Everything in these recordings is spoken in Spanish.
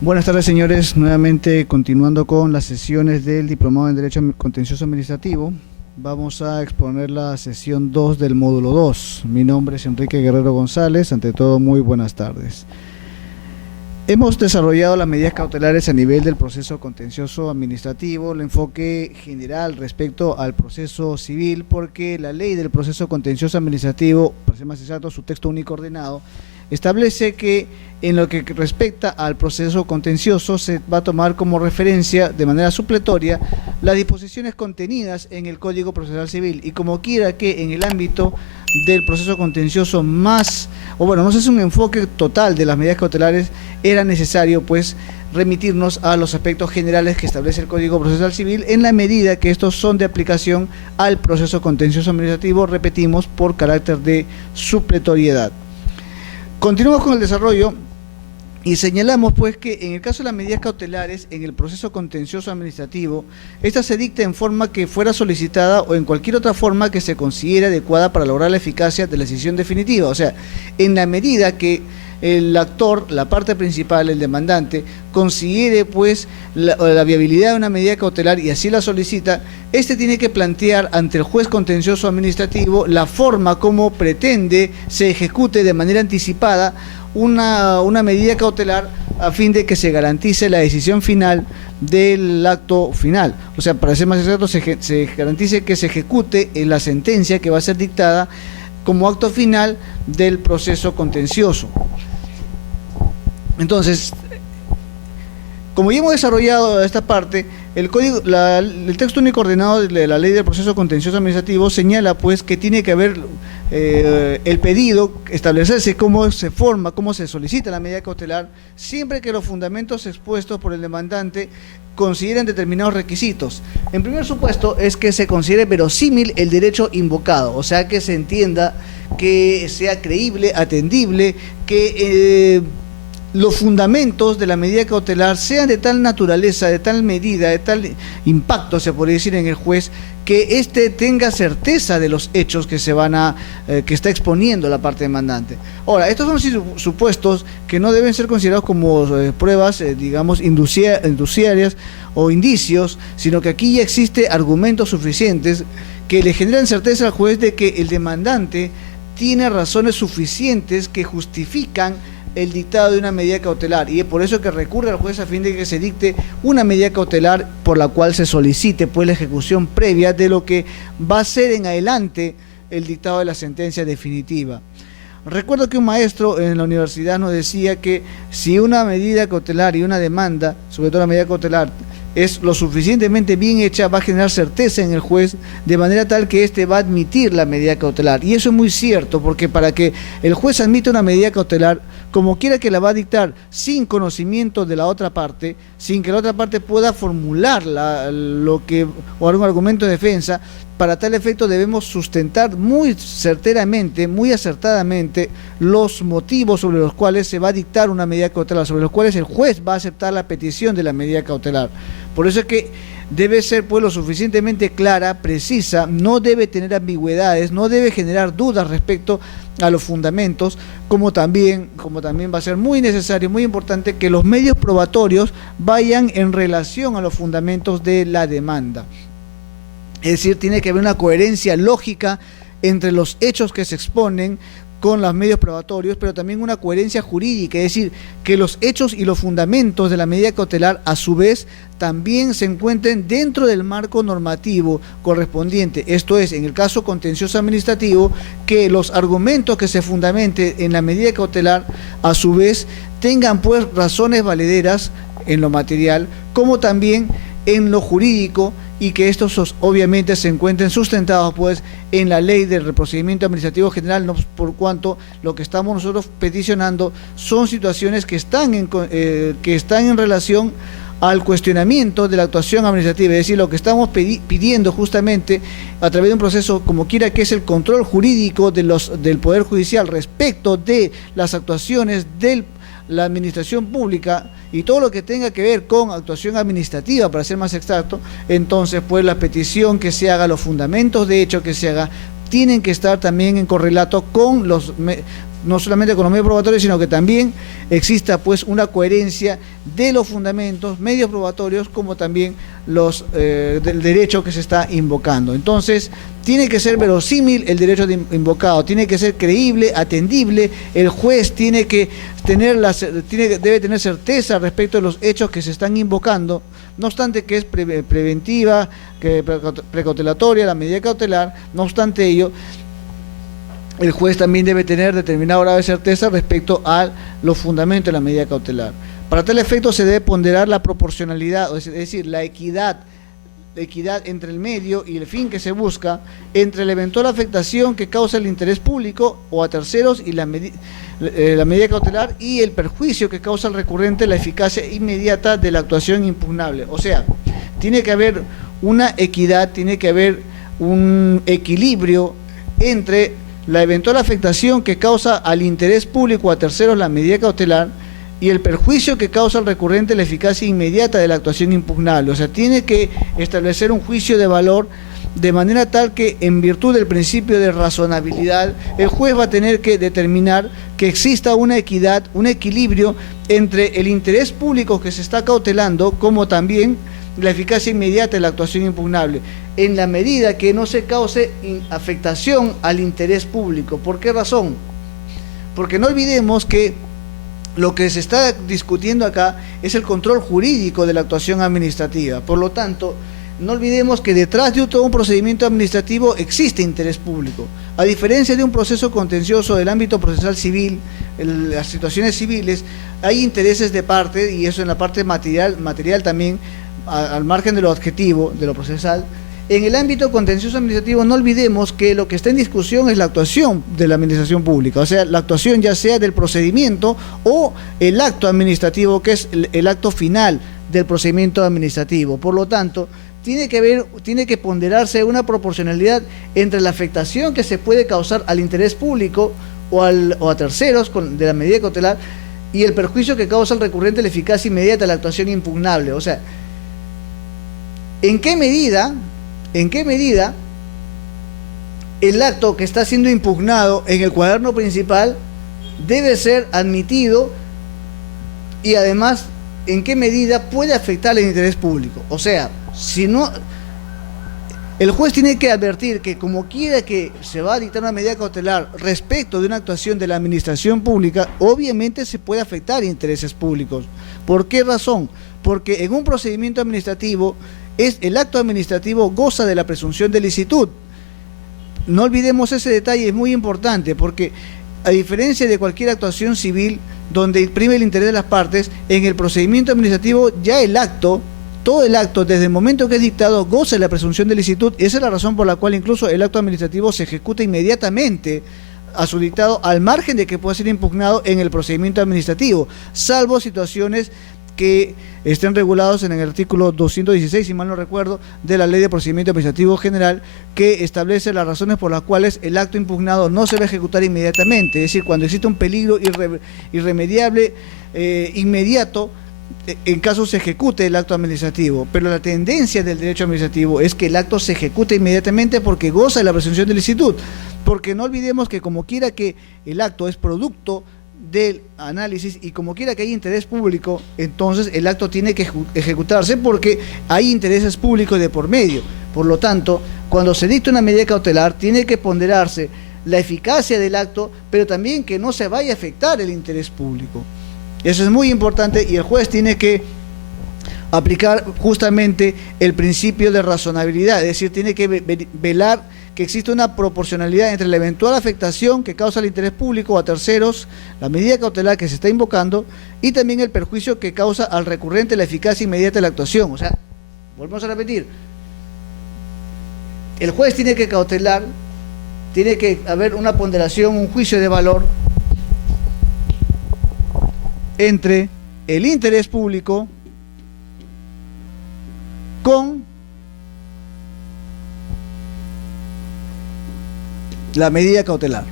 Buenas tardes, señores. Nuevamente continuando con las sesiones del Diplomado en Derecho Contencioso Administrativo. Vamos a exponer la sesión 2 del módulo 2. Mi nombre es Enrique Guerrero González. Ante todo, muy buenas tardes. Hemos desarrollado las medidas cautelares a nivel del proceso contencioso administrativo, el enfoque general respecto al proceso civil, porque la ley del proceso contencioso administrativo, para ser más exacto, su texto único ordenado, establece que en lo que respecta al proceso contencioso se va a tomar como referencia de manera supletoria las disposiciones contenidas en el Código Procesal Civil, y como quiera que en el ámbito del proceso contencioso más, o bueno, no sé si es un enfoque total de las medidas cautelares, era necesario pues remitirnos a los aspectos generales que establece el Código Procesal Civil en la medida que estos son de aplicación al proceso contencioso administrativo, repetimos, por carácter de supletoriedad. Continuamos con el desarrollo y señalamos pues que en el caso de las medidas cautelares en el proceso contencioso administrativo, esta se dicta en forma que fuera solicitada o en cualquier otra forma que se considere adecuada para lograr la eficacia de la decisión definitiva. O sea, en la medida que el actor, la parte principal, el demandante, considere pues la viabilidad de una medida cautelar y así la solicita, este tiene que plantear ante el juez contencioso administrativo la forma como pretende se ejecute de manera anticipada una medida cautelar a fin de que se garantice la decisión final del acto final. O sea, para ser más exacto, se garantice que se ejecute en la sentencia que va a ser dictada como acto final del proceso contencioso. Entonces, como ya hemos desarrollado esta parte, el texto único ordenado de la ley del proceso contencioso administrativo señala pues que tiene que haber el pedido, establecerse cómo se forma, cómo se solicita la medida cautelar, siempre que los fundamentos expuestos por el demandante consideren determinados requisitos. En primer supuesto es que se considere verosímil el derecho invocado, o sea que se entienda que sea creíble, atendible, que los fundamentos de la medida cautelar sean de tal naturaleza, de tal medida, de tal impacto, se podría decir, en el juez, que éste tenga certeza de los hechos que se van que está exponiendo la parte demandante. Ahora, estos son supuestos que no deben ser considerados como pruebas, digamos, induciarias o indicios, sino que aquí ya existe argumentos suficientes que le generan certeza al juez de que el demandante tiene razones suficientes que justifican el dictado de una medida cautelar, y es por eso que recurre al juez a fin de que se dicte una medida cautelar por la cual se solicite pues la ejecución previa de lo que va a ser en adelante el dictado de la sentencia definitiva. Recuerdo que un maestro en la universidad nos decía que si una medida cautelar y una demanda, sobre todo la medida cautelar, es lo suficientemente bien hecha, va a generar certeza en el juez, de manera tal que éste va a admitir la medida cautelar. Y eso es muy cierto, porque para que el juez admita una medida cautelar, como quiera que la va a dictar sin conocimiento de la otra parte, sin que la otra parte pueda formular o algún argumento de defensa, para tal efecto debemos sustentar muy certeramente, muy acertadamente los motivos sobre los cuales se va a dictar una medida cautelar, sobre los cuales el juez va a aceptar la petición de la medida cautelar. Por eso es que debe ser pues lo suficientemente clara, precisa, no debe tener ambigüedades, no debe generar dudas respecto a los fundamentos, como también va a ser muy necesario, muy importante que los medios probatorios vayan en relación a los fundamentos de la demanda. Es decir, tiene que haber una coherencia lógica entre los hechos que se exponen con los medios probatorios, pero también una coherencia jurídica, es decir, que los hechos y los fundamentos de la medida cautelar a su vez también se encuentren dentro del marco normativo correspondiente. Esto es, en el caso contencioso administrativo, que los argumentos que se fundamenten en la medida cautelar a su vez tengan pues razones valederas en lo material, como también en lo jurídico, y que estos obviamente se encuentren sustentados pues en la ley del procedimiento administrativo general, no por cuanto lo que estamos nosotros peticionando son situaciones que están en relación al cuestionamiento de la actuación administrativa, es decir, lo que estamos pidiendo justamente a través de un proceso como quiera que es el control jurídico del Poder Judicial respecto de las actuaciones de la administración pública y todo lo que tenga que ver con actuación administrativa, para ser más exacto. Entonces pues la petición que se haga, los fundamentos de hecho que se haga, tienen que estar también en correlato con los no solamente con los medios probatorios, sino que también exista pues una coherencia de los fundamentos, medios probatorios, como también los del derecho que se está invocando. Entonces, tiene que ser verosímil el derecho invocado, tiene que ser creíble, atendible, el juez tiene que debe tener certeza respecto de los hechos que se están invocando, no obstante que es preventiva, que precautelatoria, la medida cautelar, no obstante ello, el juez también debe tener determinado grado de certeza respecto a los fundamentos de la medida cautelar. Para tal efecto se debe ponderar la proporcionalidad, es decir, la equidad entre el medio y el fin que se busca, entre la eventual afectación que causa el interés público o a terceros y la medida cautelar, y el perjuicio que causa al recurrente la eficacia inmediata de la actuación impugnable. O sea, tiene que haber una equidad, tiene que haber un equilibrio entre la eventual afectación que causa al interés público o a terceros la medida cautelar y el perjuicio que causa al recurrente la eficacia inmediata de la actuación impugnable. O sea, tiene que establecer un juicio de valor de manera tal que, en virtud del principio de razonabilidad, el juez va a tener que determinar que exista una equidad, un equilibrio entre el interés público que se está cautelando, como también la eficacia inmediata de la actuación impugnable, en la medida que no se cause afectación al interés público. ¿Por qué razón? Porque no olvidemos que lo que se está discutiendo acá es el control jurídico de la actuación administrativa. Por lo tanto, no olvidemos que detrás de todo un procedimiento administrativo existe interés público. A diferencia de un proceso contencioso del ámbito procesal civil, en las situaciones civiles, hay intereses de parte, y eso en la parte material también, al margen de lo objetivo, de lo procesal. En el ámbito contencioso administrativo no olvidemos que lo que está en discusión es la actuación de la administración pública, o sea, la actuación ya sea del procedimiento o el acto administrativo, que es el acto final del procedimiento administrativo. Por lo tanto, tiene que ponderarse una proporcionalidad entre la afectación que se puede causar al interés público o a terceros de la medida cautelar y el perjuicio que causa al recurrente la eficacia inmediata de la actuación impugnable. O sea, ¿en qué medida el acto que está siendo impugnado en el cuaderno principal debe ser admitido y además en qué medida puede afectar el interés público? O sea, si no, el juez tiene que advertir que como quiera que se va a dictar una medida cautelar respecto de una actuación de la administración pública, obviamente se puede afectar intereses públicos. ¿Por qué razón? Porque en un procedimiento administrativo el acto administrativo goza de la presunción de licitud. No olvidemos ese detalle, es muy importante, porque a diferencia de cualquier actuación civil donde prime el interés de las partes, en el procedimiento administrativo ya todo el acto, desde el momento que es dictado, goza de la presunción de licitud. Esa es la razón por la cual incluso el acto administrativo se ejecuta inmediatamente a su dictado, al margen de que pueda ser impugnado en el procedimiento administrativo, salvo situaciones que estén regulados en el artículo 216, si mal no recuerdo, de la Ley de Procedimiento Administrativo General, que establece las razones por las cuales el acto impugnado no se va a ejecutar inmediatamente, es decir, cuando existe un peligro irremediable, inmediato, en caso se ejecute el acto administrativo. Pero la tendencia del derecho administrativo es que el acto se ejecute inmediatamente porque goza de la presunción de licitud, porque no olvidemos que como quiera que el acto es producto del análisis y como quiera que haya interés público, entonces el acto tiene que ejecutarse porque hay intereses públicos de por medio. Por lo tanto, cuando se dicta una medida cautelar, tiene que ponderarse la eficacia del acto, pero también que no se vaya a afectar el interés público. Eso es muy importante y el juez tiene que aplicar justamente el principio de razonabilidad, es decir, tiene que velar que existe una proporcionalidad entre la eventual afectación que causa el interés público o a terceros, la medida cautelar que se está invocando, y también el perjuicio que causa al recurrente la eficacia inmediata de la actuación. O sea, volvemos a repetir, el juez tiene que cautelar, tiene que haber una ponderación, un juicio de valor entre el interés público con la medida cautelar.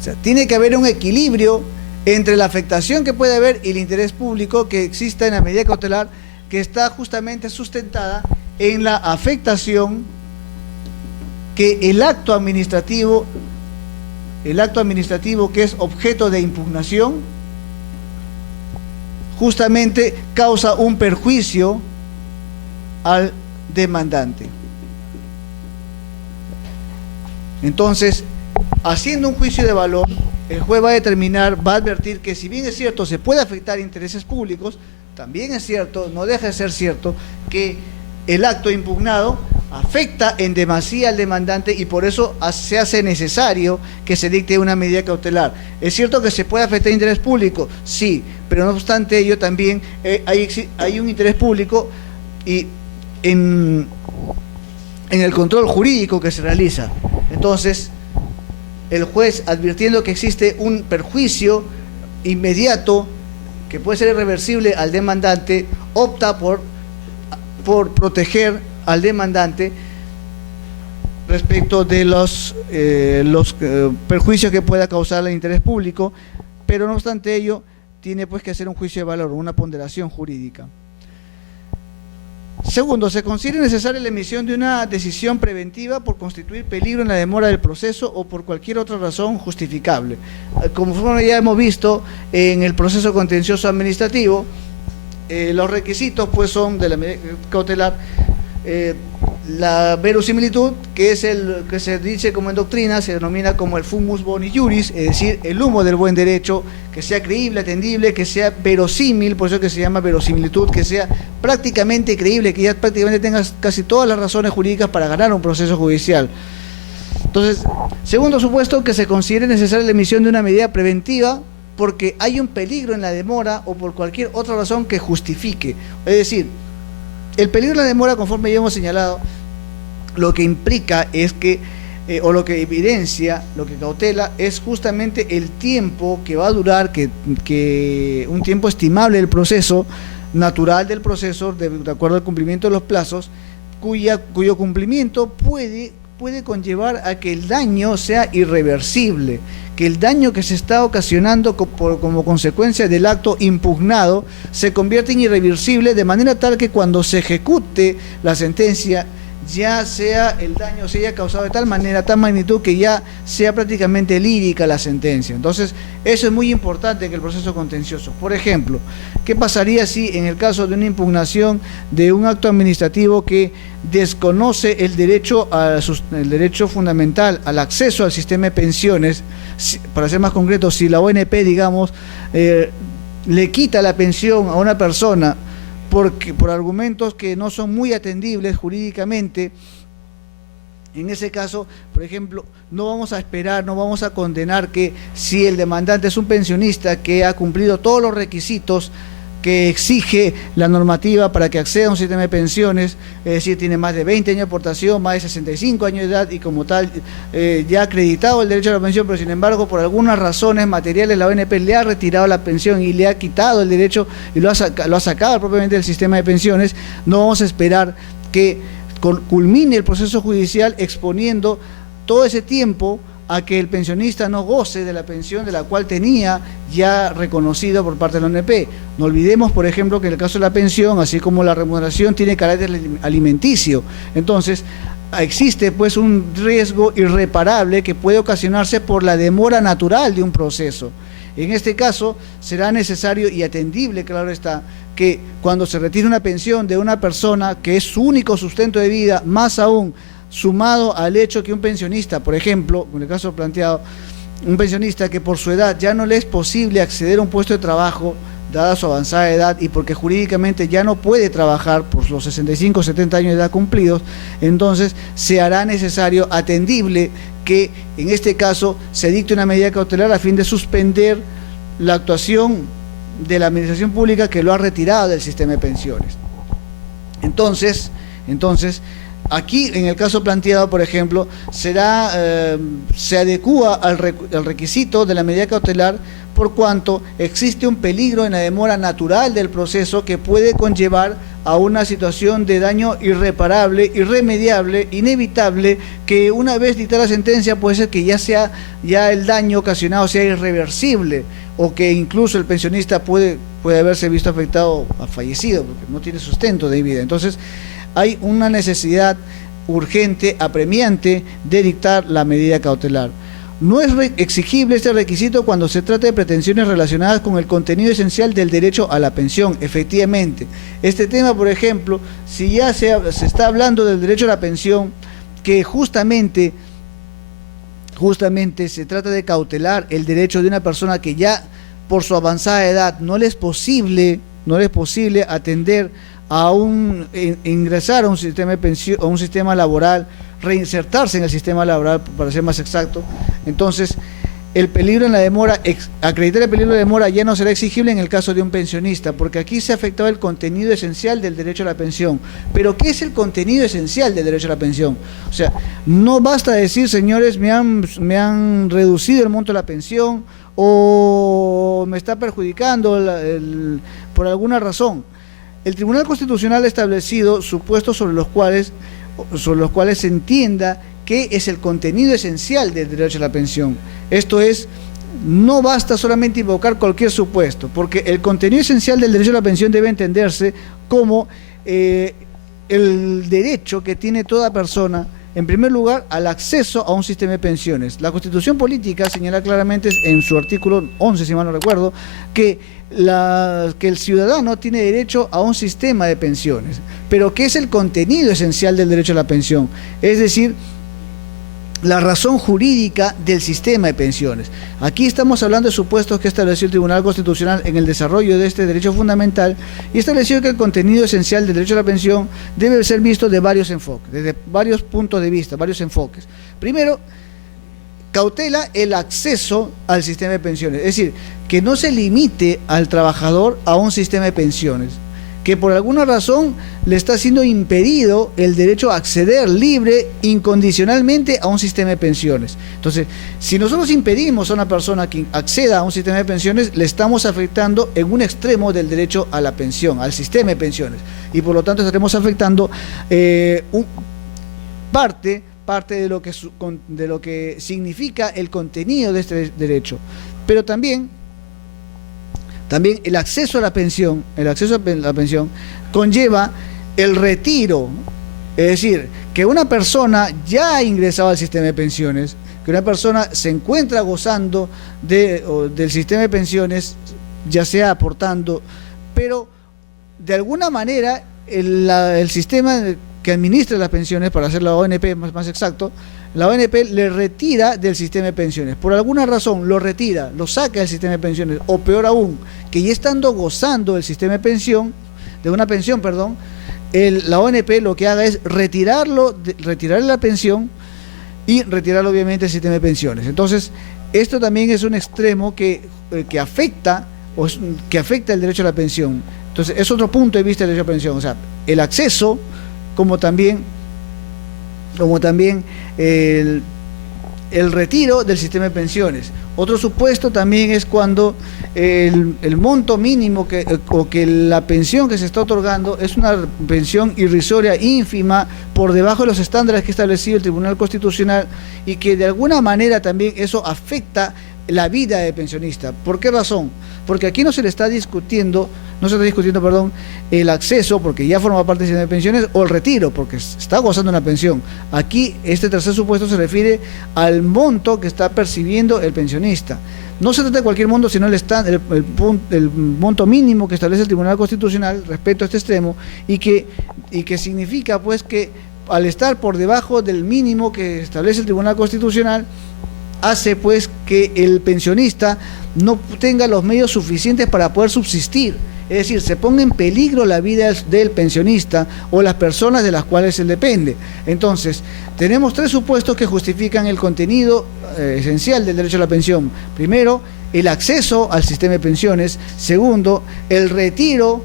O sea, tiene que haber un equilibrio entre la afectación que puede haber y el interés público que exista en la medida cautelar, que está justamente sustentada en la afectación que el acto administrativo el acto administrativo que es objeto de impugnación justamente causa un perjuicio al demandante. Entonces, haciendo un juicio de valor, el juez va a determinar, va a advertir que si bien es cierto se puede afectar intereses públicos, también es cierto, no deja de ser cierto, que el acto impugnado afecta en demasía al demandante y por eso se hace necesario que se dicte una medida cautelar. Es cierto que se puede afectar interés público, sí, pero no obstante ello también hay un interés público y en el control jurídico que se realiza. Entonces, el juez, advirtiendo que existe un perjuicio inmediato que puede ser irreversible al demandante, opta por proteger al demandante respecto de los perjuicios que pueda causar el interés público, pero no obstante ello, tiene pues que hacer un juicio de valor, una ponderación jurídica. Segundo, se considera necesaria la emisión de una decisión preventiva por constituir peligro en la demora del proceso o por cualquier otra razón justificable. Como ya hemos visto en el proceso contencioso administrativo, los requisitos pues son de la medida cautelar, la verosimilitud, que es el que se dice como en doctrina, se denomina como el fumus boni juris, es decir, el humo del buen derecho, que sea creíble, atendible, que sea verosímil, por eso que se llama verosimilitud, que sea prácticamente creíble, que ya prácticamente tengas casi todas las razones jurídicas para ganar un proceso judicial. Entonces, segundo supuesto, que se considere necesaria la emisión de una medida preventiva porque hay un peligro en la demora o por cualquier otra razón que justifique. Es decir, el peligro en la demora, conforme ya hemos señalado, lo que implica es que, o lo que evidencia, lo que cautela, es justamente el tiempo que va a durar, que un tiempo estimable del proceso, natural del proceso, de acuerdo al cumplimiento de los plazos, cuyo cumplimiento puede conllevar a que el daño sea irreversible, que el daño que se está ocasionando como consecuencia del acto impugnado se convierte en irreversible, de manera tal que cuando se ejecute la sentencia ya sea el daño se haya causado de tal manera, tal magnitud, que ya sea prácticamente lírica la sentencia. Entonces, eso es muy importante en el proceso contencioso. Por ejemplo, ¿qué pasaría si en el caso de una impugnación de un acto administrativo que desconoce el derecho fundamental al acceso al sistema de pensiones? Para ser más concreto, si la ONP, digamos, le quita la pensión a una persona por argumentos que no son muy atendibles jurídicamente, en ese caso, por ejemplo, no vamos a esperar, no vamos a condenar que si el demandante es un pensionista que ha cumplido todos los requisitos que exige la normativa para que acceda a un sistema de pensiones, es decir, tiene más de 20 años de aportación, más de 65 años de edad y como tal ya ha acreditado el derecho a la pensión, pero sin embargo por algunas razones materiales la ONP le ha retirado la pensión y le ha quitado el derecho y lo ha sacado propiamente del sistema de pensiones. No vamos a esperar que culmine el proceso judicial exponiendo todo ese tiempo a que el pensionista no goce de la pensión de la cual tenía ya reconocido por parte de la ONP. No olvidemos, por ejemplo, que en el caso de la pensión, así como la remuneración, tiene carácter alimenticio. Entonces, existe pues un riesgo irreparable que puede ocasionarse por la demora natural de un proceso. En este caso, será necesario y atendible, claro está, que cuando se retire una pensión de una persona que es su único sustento de vida, más aún, sumado al hecho que un pensionista, por ejemplo, en el caso planteado, un pensionista que por su edad ya no le es posible acceder a un puesto de trabajo, dada su avanzada edad y porque jurídicamente ya no puede trabajar por los 65 o 70 años de edad cumplidos, entonces se hará necesario, atendible, que en este caso se dicte una medida cautelar a fin de suspender la actuación de la administración pública que lo ha retirado del sistema de pensiones. Entonces, aquí, en el caso planteado, por ejemplo, se adecúa al requisito de la medida cautelar por cuanto existe un peligro en la demora natural del proceso que puede conllevar a una situación de daño irreparable, irremediable, inevitable, que una vez dictada la sentencia puede ser que ya el daño ocasionado sea irreversible o que incluso el pensionista puede haberse visto afectado, fallecido, porque no tiene sustento de vida. Entonces, hay una necesidad urgente, apremiante, de dictar la medida cautelar. No es exigible este requisito cuando se trata de pretensiones relacionadas con el contenido esencial del derecho a la pensión. Efectivamente, este tema, por ejemplo, si ya se está hablando del derecho a la pensión, que justamente se trata de cautelar el derecho de una persona que ya por su avanzada edad no le es posible atender ingresar a un sistema de pensión, a un sistema laboral, reinsertarse en el sistema laboral, para ser más exacto. Entonces, el peligro en la demora, acreditar el peligro de demora ya no será exigible en el caso de un pensionista, porque aquí se afectaba el contenido esencial del derecho a la pensión. Pero ¿qué es el contenido esencial del derecho a la pensión? O sea, no basta decir, señores, me han reducido el monto de la pensión o me está perjudicando por alguna razón. El Tribunal Constitucional ha establecido supuestos sobre los cuales se entienda qué es el contenido esencial del derecho a la pensión. Esto es, no basta solamente invocar cualquier supuesto, porque el contenido esencial del derecho a la pensión debe entenderse como el derecho que tiene toda persona, en primer lugar, al acceso a un sistema de pensiones. La Constitución Política señala claramente en su artículo 11, si mal no recuerdo, que el ciudadano tiene derecho a un sistema de pensiones. Pero ¿qué es el contenido esencial del derecho a la pensión? Es decir, la razón jurídica del sistema de pensiones. Aquí estamos hablando de supuestos que estableció el Tribunal Constitucional en el desarrollo de este derecho fundamental y estableció que el contenido esencial del derecho a la pensión debe ser visto de varios enfoques, desde varios puntos de vista, varios enfoques. Primero, cautela el acceso al sistema de pensiones, es decir, que no se limite al trabajador a un sistema de pensiones, que por alguna razón le está siendo impedido el derecho a acceder libre, incondicionalmente a un sistema de pensiones. Entonces, si nosotros impedimos a una persona que acceda a un sistema de pensiones, le estamos afectando en un extremo del derecho a la pensión, al sistema de pensiones, y por lo tanto estaremos afectando parte de lo que significa el contenido de este derecho. Pero también el acceso a la pensión, conlleva el retiro, es decir, que una persona ya ha ingresado al sistema de pensiones, que una persona se encuentra gozando del sistema de pensiones, ya sea aportando, pero de alguna manera el sistema que administra las pensiones, para hacer la ONP más exacto, la ONP le retira del sistema de pensiones. Por alguna razón lo retira, lo saca del sistema de pensiones, o peor aún, que ya estando gozando del sistema de pensión, la ONP lo que haga es retirarle la pensión y retirar obviamente el sistema de pensiones. Entonces, esto también es un extremo que afecta el derecho a la pensión. Entonces, es otro punto de vista del derecho a la pensión, o sea, el acceso, como también el retiro del sistema de pensiones. Otro supuesto también es cuando el monto mínimo que la pensión que se está otorgando es una pensión irrisoria, ínfima, por debajo de los estándares que ha establecido el Tribunal Constitucional, y que de alguna manera también eso afecta la vida del pensionista. ¿Por qué razón? Porque aquí no se está discutiendo el acceso, porque ya forma parte del sistema de pensiones, o el retiro, porque está gozando una pensión. Aquí este tercer supuesto se refiere al monto que está percibiendo el pensionista. No se trata de cualquier monto, sino el monto mínimo que establece el Tribunal Constitucional respecto a este extremo, y que significa pues que al estar por debajo del mínimo que establece el Tribunal Constitucional, hace pues que el pensionista no tenga los medios suficientes para poder subsistir, es decir, se ponga en peligro la vida del pensionista o las personas de las cuales él depende. Entonces, tenemos tres supuestos que justifican el contenido esencial del derecho a la pensión. Primero, el acceso al sistema de pensiones. Segundo, el retiro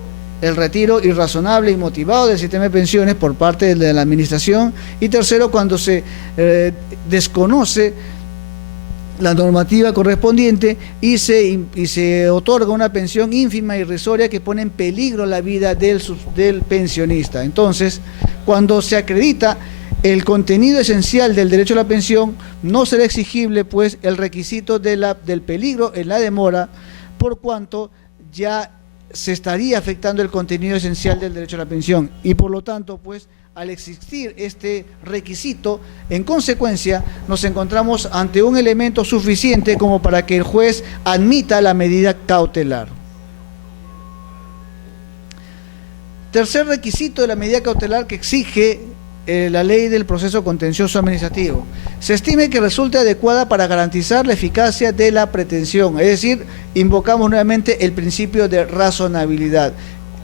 irrazonable y motivado del sistema de pensiones por parte de la administración. Y tercero, cuando se desconoce la normativa correspondiente y se otorga una pensión ínfima y irrisoria que pone en peligro la vida del pensionista. Entonces, cuando se acredita el contenido esencial del derecho a la pensión, no será exigible pues el requisito del peligro en la demora, por cuanto ya se estaría afectando el contenido esencial del derecho a la pensión y por lo tanto, pues, al existir este requisito, en consecuencia, nos encontramos ante un elemento suficiente como para que el juez admita la medida cautelar. Tercer requisito de la medida cautelar que exige la ley del proceso contencioso administrativo. Se estime que resulte adecuada para garantizar la eficacia de la pretensión, es decir, invocamos nuevamente el principio de razonabilidad,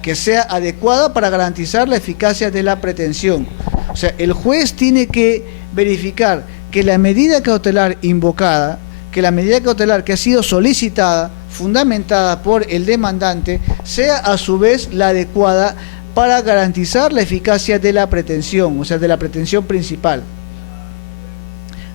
que sea adecuada para garantizar la eficacia de la pretensión. O sea, el juez tiene que verificar que la medida cautelar invocada, que la medida cautelar que ha sido solicitada, fundamentada por el demandante, sea a su vez la adecuada para garantizar la eficacia de la pretensión, o sea, de la pretensión principal.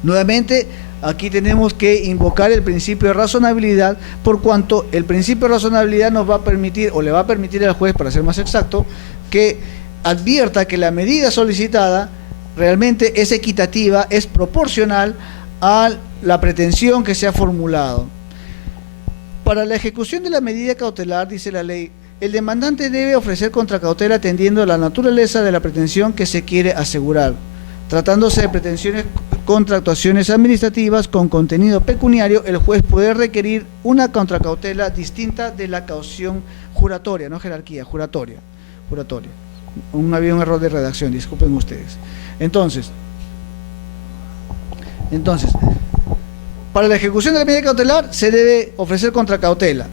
Nuevamente, aquí tenemos que invocar el principio de razonabilidad, por cuanto el principio de razonabilidad nos va a permitir, o le va a permitir al juez, para ser más exacto, que advierta que la medida solicitada realmente es equitativa, es proporcional a la pretensión que se ha formulado. Para la ejecución de la medida cautelar, dice la ley, el demandante debe ofrecer contracautela atendiendo a la naturaleza de la pretensión que se quiere asegurar. Tratándose de pretensiones contra actuaciones administrativas con contenido pecuniario, el juez puede requerir una contracautela distinta de la caución juratoria, no jerarquía, juratoria. Había un error de redacción, disculpen ustedes. Entonces, para la ejecución de la medida cautelar se debe ofrecer contracautela.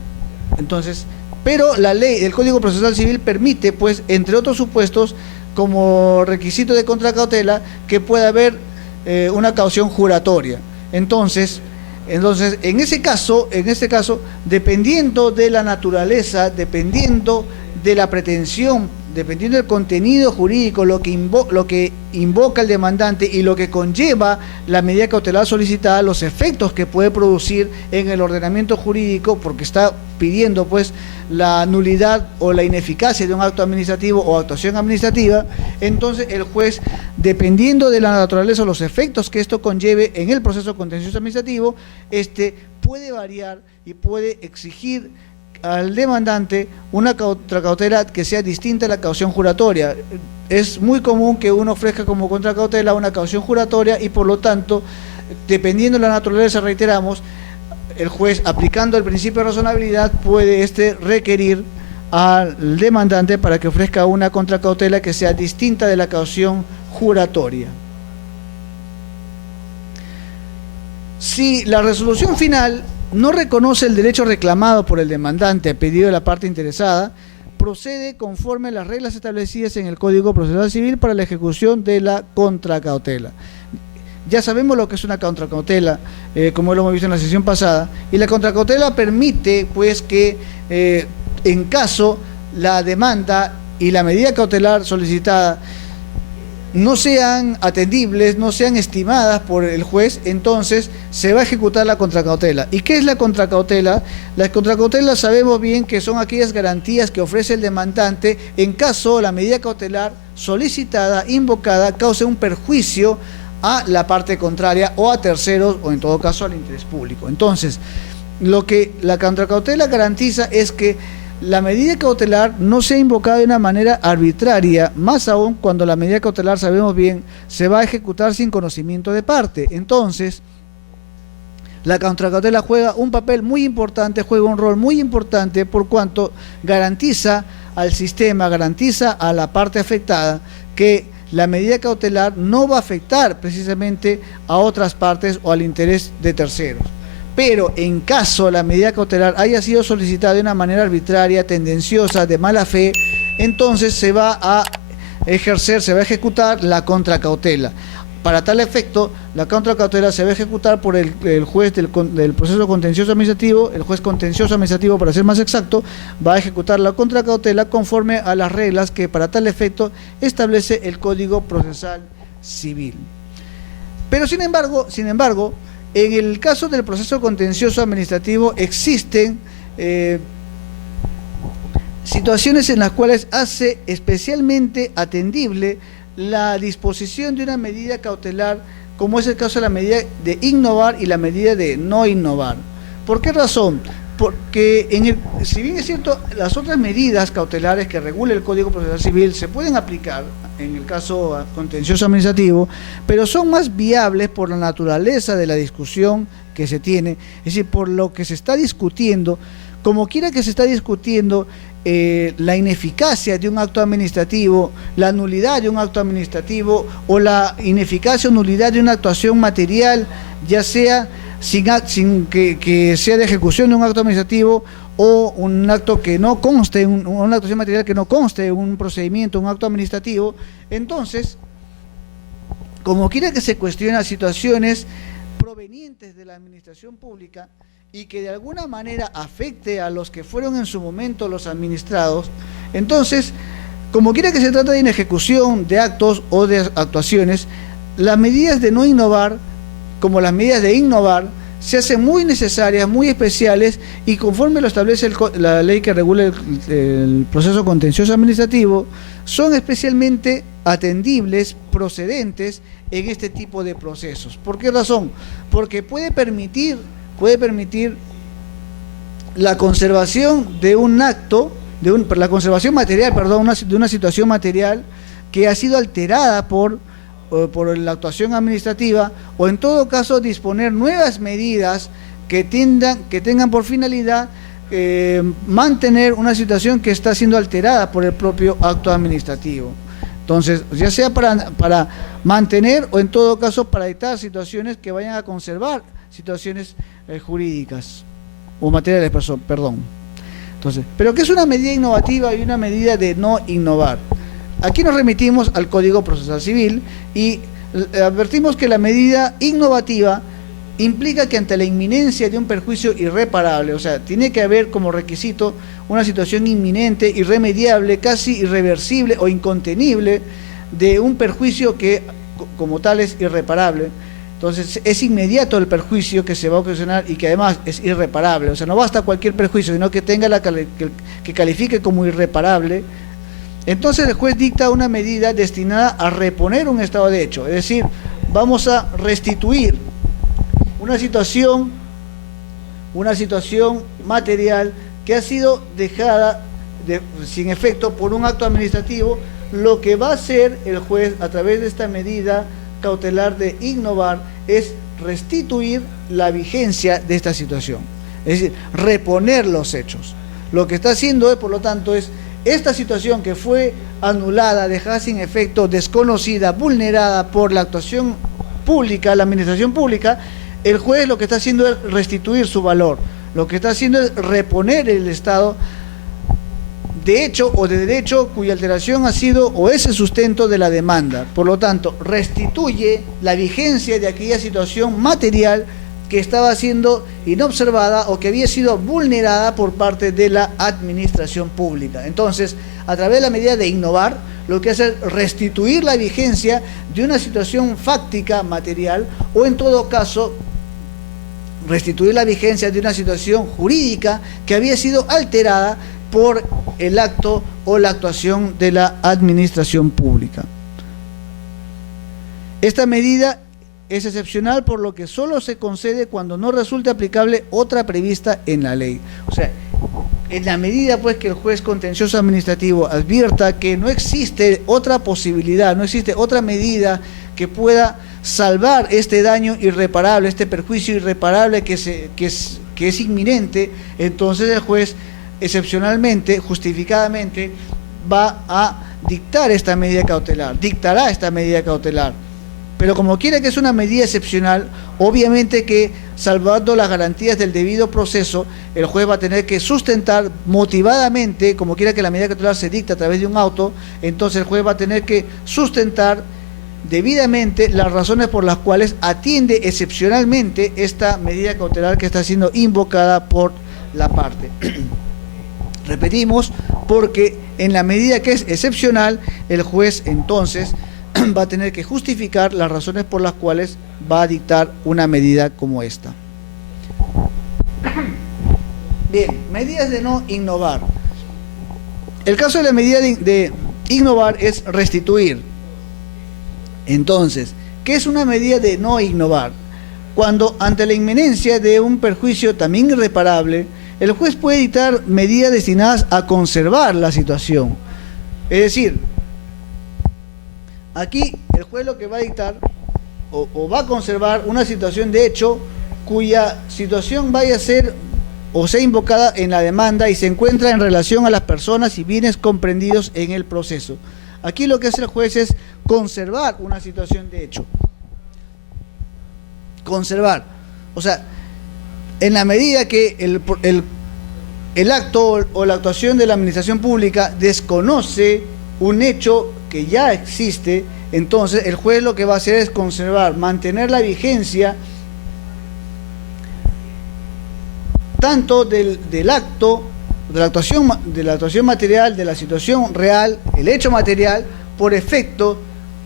Entonces, pero la ley del Código Procesal Civil permite, pues, entre otros supuestos, como requisito de contracautela, que pueda haber una caución juratoria. Entonces, en este caso, dependiendo de la naturaleza, dependiendo de la pretensión, dependiendo del contenido jurídico, lo que invoca el demandante y lo que conlleva la medida cautelar solicitada, los efectos que puede producir en el ordenamiento jurídico, porque está pidiendo, pues, la nulidad o la ineficacia de un acto administrativo o actuación administrativa, entonces el juez, dependiendo de la naturaleza o los efectos que esto conlleve en el proceso contencioso administrativo, puede variar y puede exigir al demandante una contracautela que sea distinta a la caución juratoria. Es muy común que uno ofrezca como contracautela una caución juratoria y por lo tanto, dependiendo de la naturaleza, reiteramos, el juez, aplicando el principio de razonabilidad, puede requerir al demandante para que ofrezca una contracautela que sea distinta de la caución juratoria. Si la resolución final no reconoce el derecho reclamado por el demandante a pedido de la parte interesada, procede conforme a las reglas establecidas en el Código Procesal Civil para la ejecución de la contracautela. Ya sabemos lo que es una contracautela, como lo hemos visto en la sesión pasada, y la contracautela permite, pues, que en caso la demanda y la medida cautelar solicitada no sean atendibles, no sean estimadas por el juez, entonces se va a ejecutar la contracautela. ¿Y qué es la contracautela? Las contracautelas sabemos bien que son aquellas garantías que ofrece el demandante en caso la medida cautelar solicitada, invocada, cause un perjuicio a la parte contraria o a terceros o en todo caso al interés público. Entonces, lo que la contracautela garantiza es que la medida cautelar no sea invocada de una manera arbitraria, más aún cuando la medida cautelar, sabemos bien, se va a ejecutar sin conocimiento de parte. Entonces, la contracautela juega un papel muy importante, juega un rol muy importante por cuanto garantiza al sistema, garantiza a la parte afectada que la medida cautelar no va a afectar precisamente a otras partes o al interés de terceros. Pero en caso la medida cautelar haya sido solicitada de una manera arbitraria, tendenciosa, de mala fe, entonces se va a ejecutar la contracautela. Para tal efecto, la contracautela se va a ejecutar por el juez del proceso contencioso administrativo, el juez contencioso administrativo, para ser más exacto, va a ejecutar la contracautela conforme a las reglas que para tal efecto establece el Código Procesal Civil. Pero sin embargo, en el caso del proceso contencioso administrativo existen situaciones en las cuales hace especialmente atendible la disposición de una medida cautelar, como es el caso de la medida de innovar y la medida de no innovar. ¿Por qué razón? porque si bien es cierto, las otras medidas cautelares que regula el Código Procesal Civil se pueden aplicar en el caso contencioso administrativo, pero son más viables por la naturaleza de la discusión que se tiene, es decir, por lo que se está discutiendo, como quiera que se está discutiendo la ineficacia de un acto administrativo, la nulidad de un acto administrativo o la ineficacia o nulidad de una actuación material, ya sea sin que sea de ejecución de un acto administrativo o un acto que no conste, una actuación material que no conste un procedimiento, un acto administrativo. Entonces, como quiera que se cuestiona situaciones provenientes de la administración pública y que de alguna manera afecte a los que fueron en su momento los administrados, entonces, como quiera que se trata de inejecución de actos o de actuaciones, las medidas de no innovar, como las medidas de innovar, se hacen muy necesarias, muy especiales, y conforme lo establece la ley que regula el proceso contencioso administrativo, son especialmente atendibles, procedentes en este tipo de procesos. ¿Por qué razón? Porque puede permitir la conservación de un acto, la conservación material, perdón, de una situación material que ha sido alterada por la actuación administrativa, o en todo caso disponer nuevas medidas que tengan por finalidad mantener una situación que está siendo alterada por el propio acto administrativo. Entonces, ya sea para mantener o en todo caso para dictar situaciones que vayan a conservar situaciones jurídicas o materiales, perdón. Entonces, ¿pero qué es una medida innovativa y una medida de no innovar? Aquí nos remitimos al Código Procesal Civil y advertimos que la medida innovativa implica que ante la inminencia de un perjuicio irreparable, o sea, tiene que haber como requisito una situación inminente, irremediable, casi irreversible o incontenible de un perjuicio que como tal es irreparable. Entonces es inmediato el perjuicio que se va a ocasionar y que además es irreparable, o sea, no basta cualquier perjuicio, sino que tenga que califique como irreparable. Entonces el juez dicta una medida destinada a reponer un estado de hecho, es decir, vamos a restituir una situación material que ha sido dejada sin efecto por un acto administrativo. Lo que va a hacer el juez a través de esta medida cautelar de innovar es restituir la vigencia de esta situación, es decir, reponer los hechos. Lo que está haciendo, por lo tanto, es esta situación que fue anulada, dejada sin efecto, desconocida, vulnerada por la actuación pública, la administración pública, el juez lo que está haciendo es restituir su valor, lo que está haciendo es reponer el estado de hecho o de derecho cuya alteración ha sido o es el sustento de la demanda. Por lo tanto, restituye la vigencia de aquella situación material que estaba siendo inobservada o que había sido vulnerada por parte de la administración pública. Entonces, a través de la medida de innovar, lo que hace es restituir la vigencia de una situación fáctica material, o en todo caso, restituir la vigencia de una situación jurídica que había sido alterada por el acto o la actuación de la administración pública. Esta medida es excepcional, por lo que solo se concede cuando no resulte aplicable otra prevista en la ley. O sea, en la medida pues que el juez contencioso administrativo advierta que no existe otra posibilidad, no existe otra medida que pueda salvar este daño irreparable, este perjuicio irreparable que es inminente, entonces el juez excepcionalmente, justificadamente, va a dictará esta medida cautelar. Pero como quiera que es una medida excepcional, obviamente que, salvando las garantías del debido proceso, el juez va a tener que sustentar motivadamente, como quiera que la medida cautelar se dicta a través de un auto, entonces el juez va a tener que sustentar debidamente las razones por las cuales atiende excepcionalmente esta medida cautelar que está siendo invocada por la parte. Repetimos, porque en la medida que es excepcional, el juez entonces va a tener que justificar las razones por las cuales va a dictar una medida como esta. Bien, medidas de no innovar. El caso de la medida de innovar es restituir. Entonces, ¿qué es una medida de no innovar? Cuando ante la inminencia de un perjuicio también irreparable, el juez puede dictar medidas destinadas a conservar la situación. Es decir, aquí el juez lo que va a dictar o va a conservar una situación de hecho cuya situación vaya a ser o sea invocada en la demanda y se encuentra en relación a las personas y bienes comprendidos en el proceso. Aquí lo que hace el juez es conservar una situación de hecho. Conservar. O sea, en la medida que el acto o la actuación de la administración pública desconoce un hecho que ya existe, entonces el juez lo que va a hacer es conservar, mantener la vigencia tanto del acto, de la actuación material, de la situación real, el hecho material, por efecto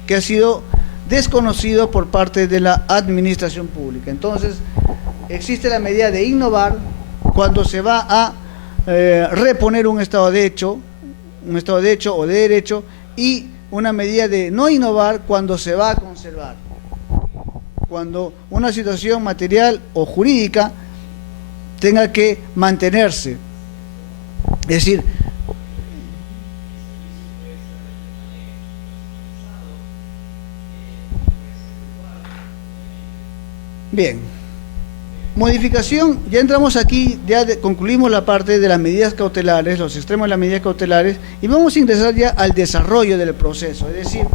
que ha sido desconocido por parte de la administración pública. Entonces, existe la medida de innovar cuando se va a reponer un estado de hecho o de derecho, y una medida de no innovar cuando se va a conservar. Cuando una situación material o jurídica tenga que mantenerse. Es decir, bien, modificación, ya entramos aquí, concluimos la parte de las medidas cautelares, los extremos de las medidas cautelares, y vamos a ingresar ya al desarrollo del proceso. Es decir,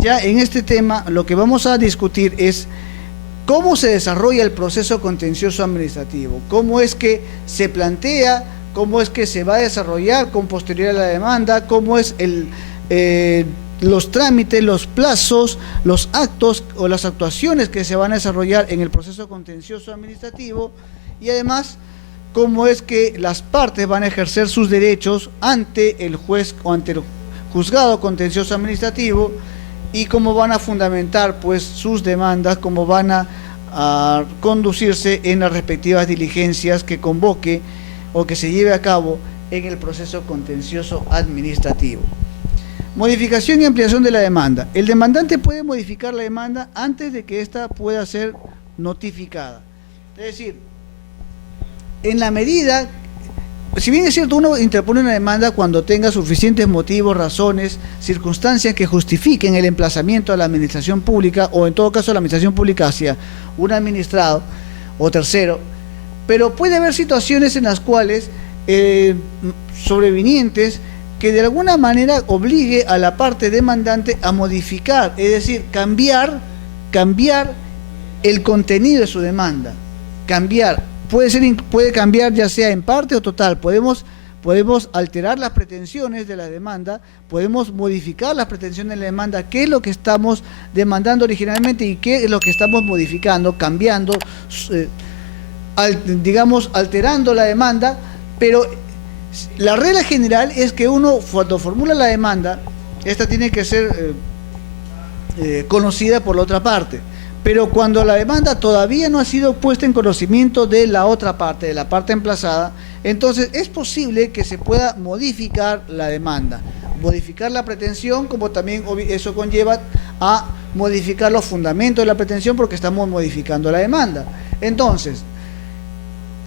ya en este tema lo que vamos a discutir es cómo se desarrolla el proceso contencioso administrativo, cómo es que se plantea, cómo es que se va a desarrollar con posterioridad a la demanda, cómo es los trámites, los plazos, los actos o las actuaciones que se van a desarrollar en el proceso contencioso administrativo, y además cómo es que las partes van a ejercer sus derechos ante el juez o ante el juzgado contencioso administrativo, y cómo van a fundamentar pues sus demandas, cómo van a conducirse en las respectivas diligencias que convoque o que se lleve a cabo en el proceso contencioso administrativo. Modificación y ampliación de la demanda. El demandante puede modificar la demanda antes de que ésta pueda ser notificada. Es decir, en la medida, si bien es cierto, uno interpone una demanda cuando tenga suficientes motivos, razones, circunstancias que justifiquen el emplazamiento a la administración pública, o en todo caso la administración pública hacia un administrado o tercero, pero puede haber situaciones en las cuales sobrevinientes que de alguna manera obligue a la parte demandante a modificar, es decir, cambiar el contenido de su demanda, puede cambiar ya sea en parte o total. Podemos alterar las pretensiones de la demanda, podemos modificar las pretensiones de la demanda, qué es lo que estamos demandando originalmente y qué es lo que estamos modificando, cambiando, digamos, alterando la demanda, pero la regla general es que uno, cuando formula la demanda, esta tiene que ser conocida por la otra parte. Pero cuando la demanda todavía no ha sido puesta en conocimiento de la otra parte, de la parte emplazada, entonces es posible que se pueda modificar la demanda, modificar la pretensión, como también eso conlleva a modificar los fundamentos de la pretensión, porque estamos modificando la demanda. Entonces,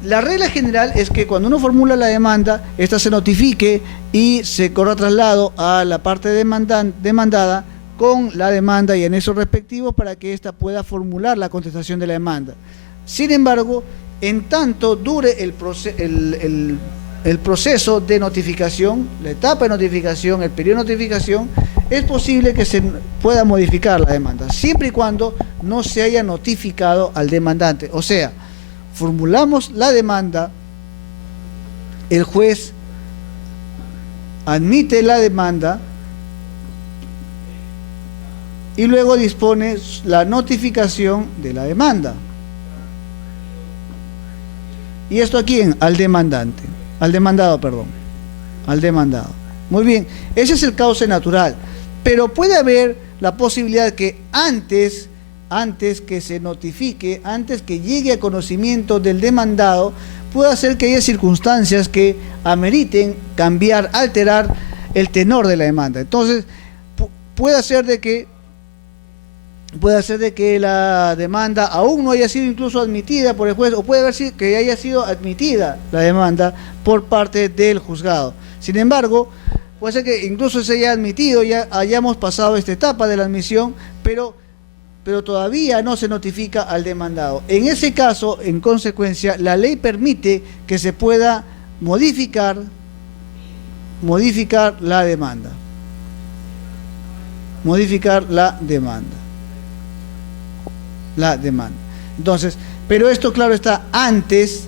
la regla general es que cuando uno formula la demanda, esta se notifique y se corra traslado a la parte demandada con la demanda y anexos respectivos para que ésta pueda formular la contestación de la demanda. Sin embargo, en tanto dure el proceso de notificación, la etapa de notificación, el periodo de notificación, es posible que se pueda modificar la demanda, siempre y cuando no se haya notificado al demandante. O sea, formulamos la demanda, el juez admite la demanda y luego dispone la notificación de la demanda. ¿Y esto a quién? Al demandante. Al demandado, perdón. Al demandado. Muy bien, ese es el cauce natural. Pero puede haber la posibilidad que antes que se notifique, antes que llegue a conocimiento del demandado, puede ser que haya circunstancias que ameriten cambiar, alterar el tenor de la demanda. Entonces, puede ser de que puede ser de que la demanda aún no haya sido incluso admitida por el juez, o puede ser que haya sido admitida la demanda por parte del juzgado. Sin embargo, puede ser que incluso se haya admitido, ya hayamos pasado esta etapa de la admisión, pero todavía no se notifica al demandado. En ese caso, en consecuencia, la ley permite que se pueda modificar la demanda. Modificar la demanda. Entonces, pero esto, claro, está antes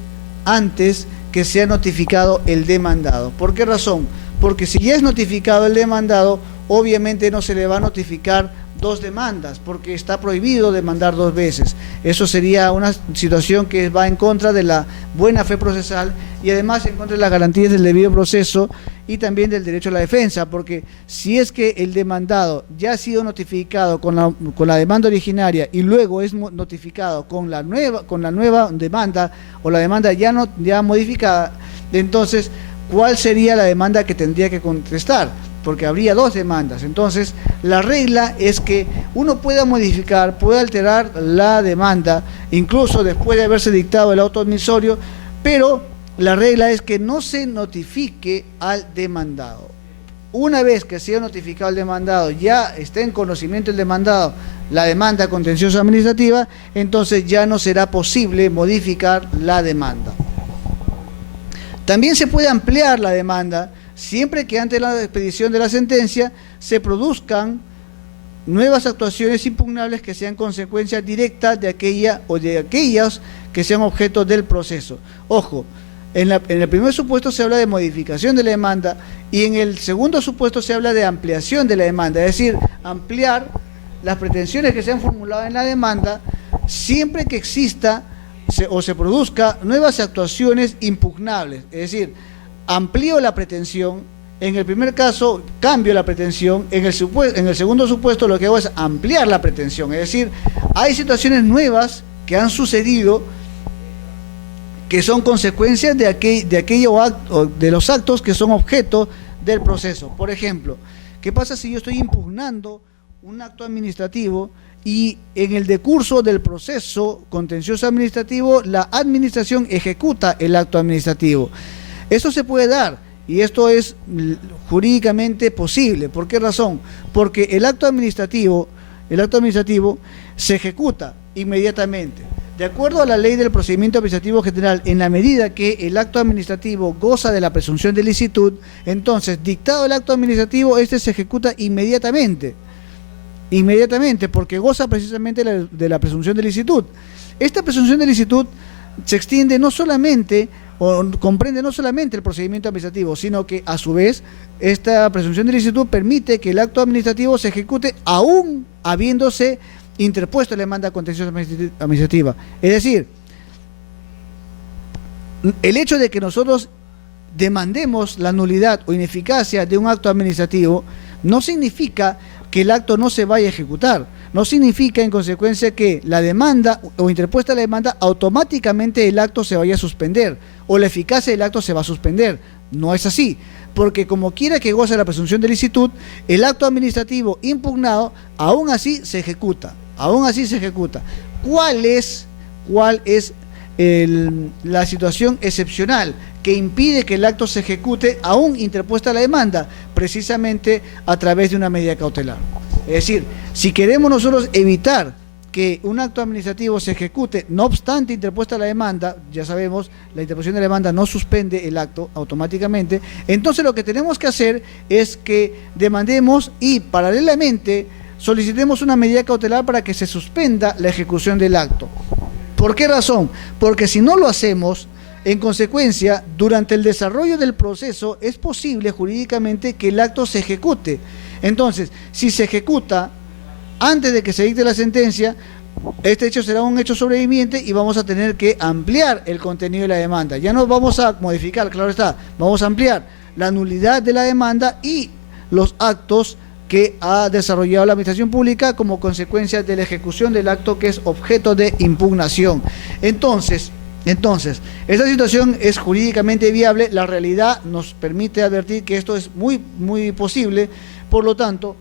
que sea notificado el demandado. ¿Por qué razón? Porque si ya es notificado el demandado, obviamente no se le va a notificar dos demandas, porque está prohibido demandar dos veces. Eso sería una situación que va en contra de la buena fe procesal y además en contra de las garantías del debido proceso y también del derecho a la defensa, porque si es que el demandado ya ha sido notificado con la demanda originaria y luego es notificado con la nueva demanda o la demanda ya modificada, entonces, ¿cuál sería la demanda que tendría que contestar? Porque habría dos demandas. Entonces, la regla es que uno pueda modificar, pueda alterar la demanda, incluso después de haberse dictado el auto admisorio, pero la regla es que no se notifique al demandado. Una vez que sea notificado el demandado, ya esté en conocimiento el demandado la demanda contenciosa administrativa, entonces ya no será posible modificar la demanda. También se puede ampliar la demanda siempre que antes de la expedición de la sentencia se produzcan nuevas actuaciones impugnables que sean consecuencia directa de aquella o de aquellas que sean objeto del proceso. Ojo, en el primer supuesto se habla de modificación de la demanda y en el segundo supuesto se habla de ampliación de la demanda, es decir, ampliar las pretensiones que se han formulado en la demanda siempre que exista o se produzca nuevas actuaciones impugnables, es decir, amplío la pretensión, en el primer caso cambio la pretensión, en el segundo supuesto lo que hago es ampliar la pretensión, es decir, hay situaciones nuevas que han sucedido que son consecuencias de los actos que son objeto del proceso. Por ejemplo, ¿qué pasa si yo estoy impugnando un acto administrativo y en el decurso del proceso contencioso administrativo la administración ejecuta el acto administrativo? Eso se puede dar y esto es jurídicamente posible. ¿Por qué razón? Porque el acto administrativo se ejecuta inmediatamente. De acuerdo a la ley del procedimiento administrativo general, en la medida que el acto administrativo goza de la presunción de licitud, entonces, dictado el acto administrativo, este se ejecuta inmediatamente, porque goza precisamente de la presunción de licitud. Esta presunción de licitud se extiende no solamente o comprende no solamente el procedimiento administrativo, sino que a su vez esta presunción de licitud permite que el acto administrativo se ejecute aún habiéndose interpuesto la demanda contenciosa administrativa. Es decir, el hecho de que nosotros demandemos la nulidad o ineficacia de un acto administrativo no significa que el acto no se vaya a ejecutar, no significa en consecuencia que la demanda o interpuesta la demanda automáticamente el acto se vaya a suspender o la eficacia del acto se va a suspender. No es así, porque como quiera que goce la presunción de licitud, el acto administrativo impugnado aún así se ejecuta. ¿Cuál es la situación excepcional que impide que el acto se ejecute aún interpuesta la demanda? Precisamente a través de una medida cautelar. Es decir, si queremos nosotros evitar que un acto administrativo se ejecute, no obstante interpuesta la demanda, ya sabemos, la interposición de la demanda no suspende el acto automáticamente, entonces lo que tenemos que hacer es que demandemos y paralelamente solicitemos una medida cautelar para que se suspenda la ejecución del acto. ¿Por qué razón? Porque si no lo hacemos, en consecuencia, durante el desarrollo del proceso es posible jurídicamente que el acto se ejecute. Entonces, si se ejecuta antes de que se dicte la sentencia, este hecho será un hecho sobreviviente y vamos a tener que ampliar el contenido de la demanda. Ya no vamos a modificar, claro está, vamos a ampliar la nulidad de la demanda y los actos que ha desarrollado la administración pública como consecuencia de la ejecución del acto que es objeto de impugnación. Entonces, esta situación es jurídicamente viable, la realidad nos permite advertir que esto es muy, muy posible, por lo tanto,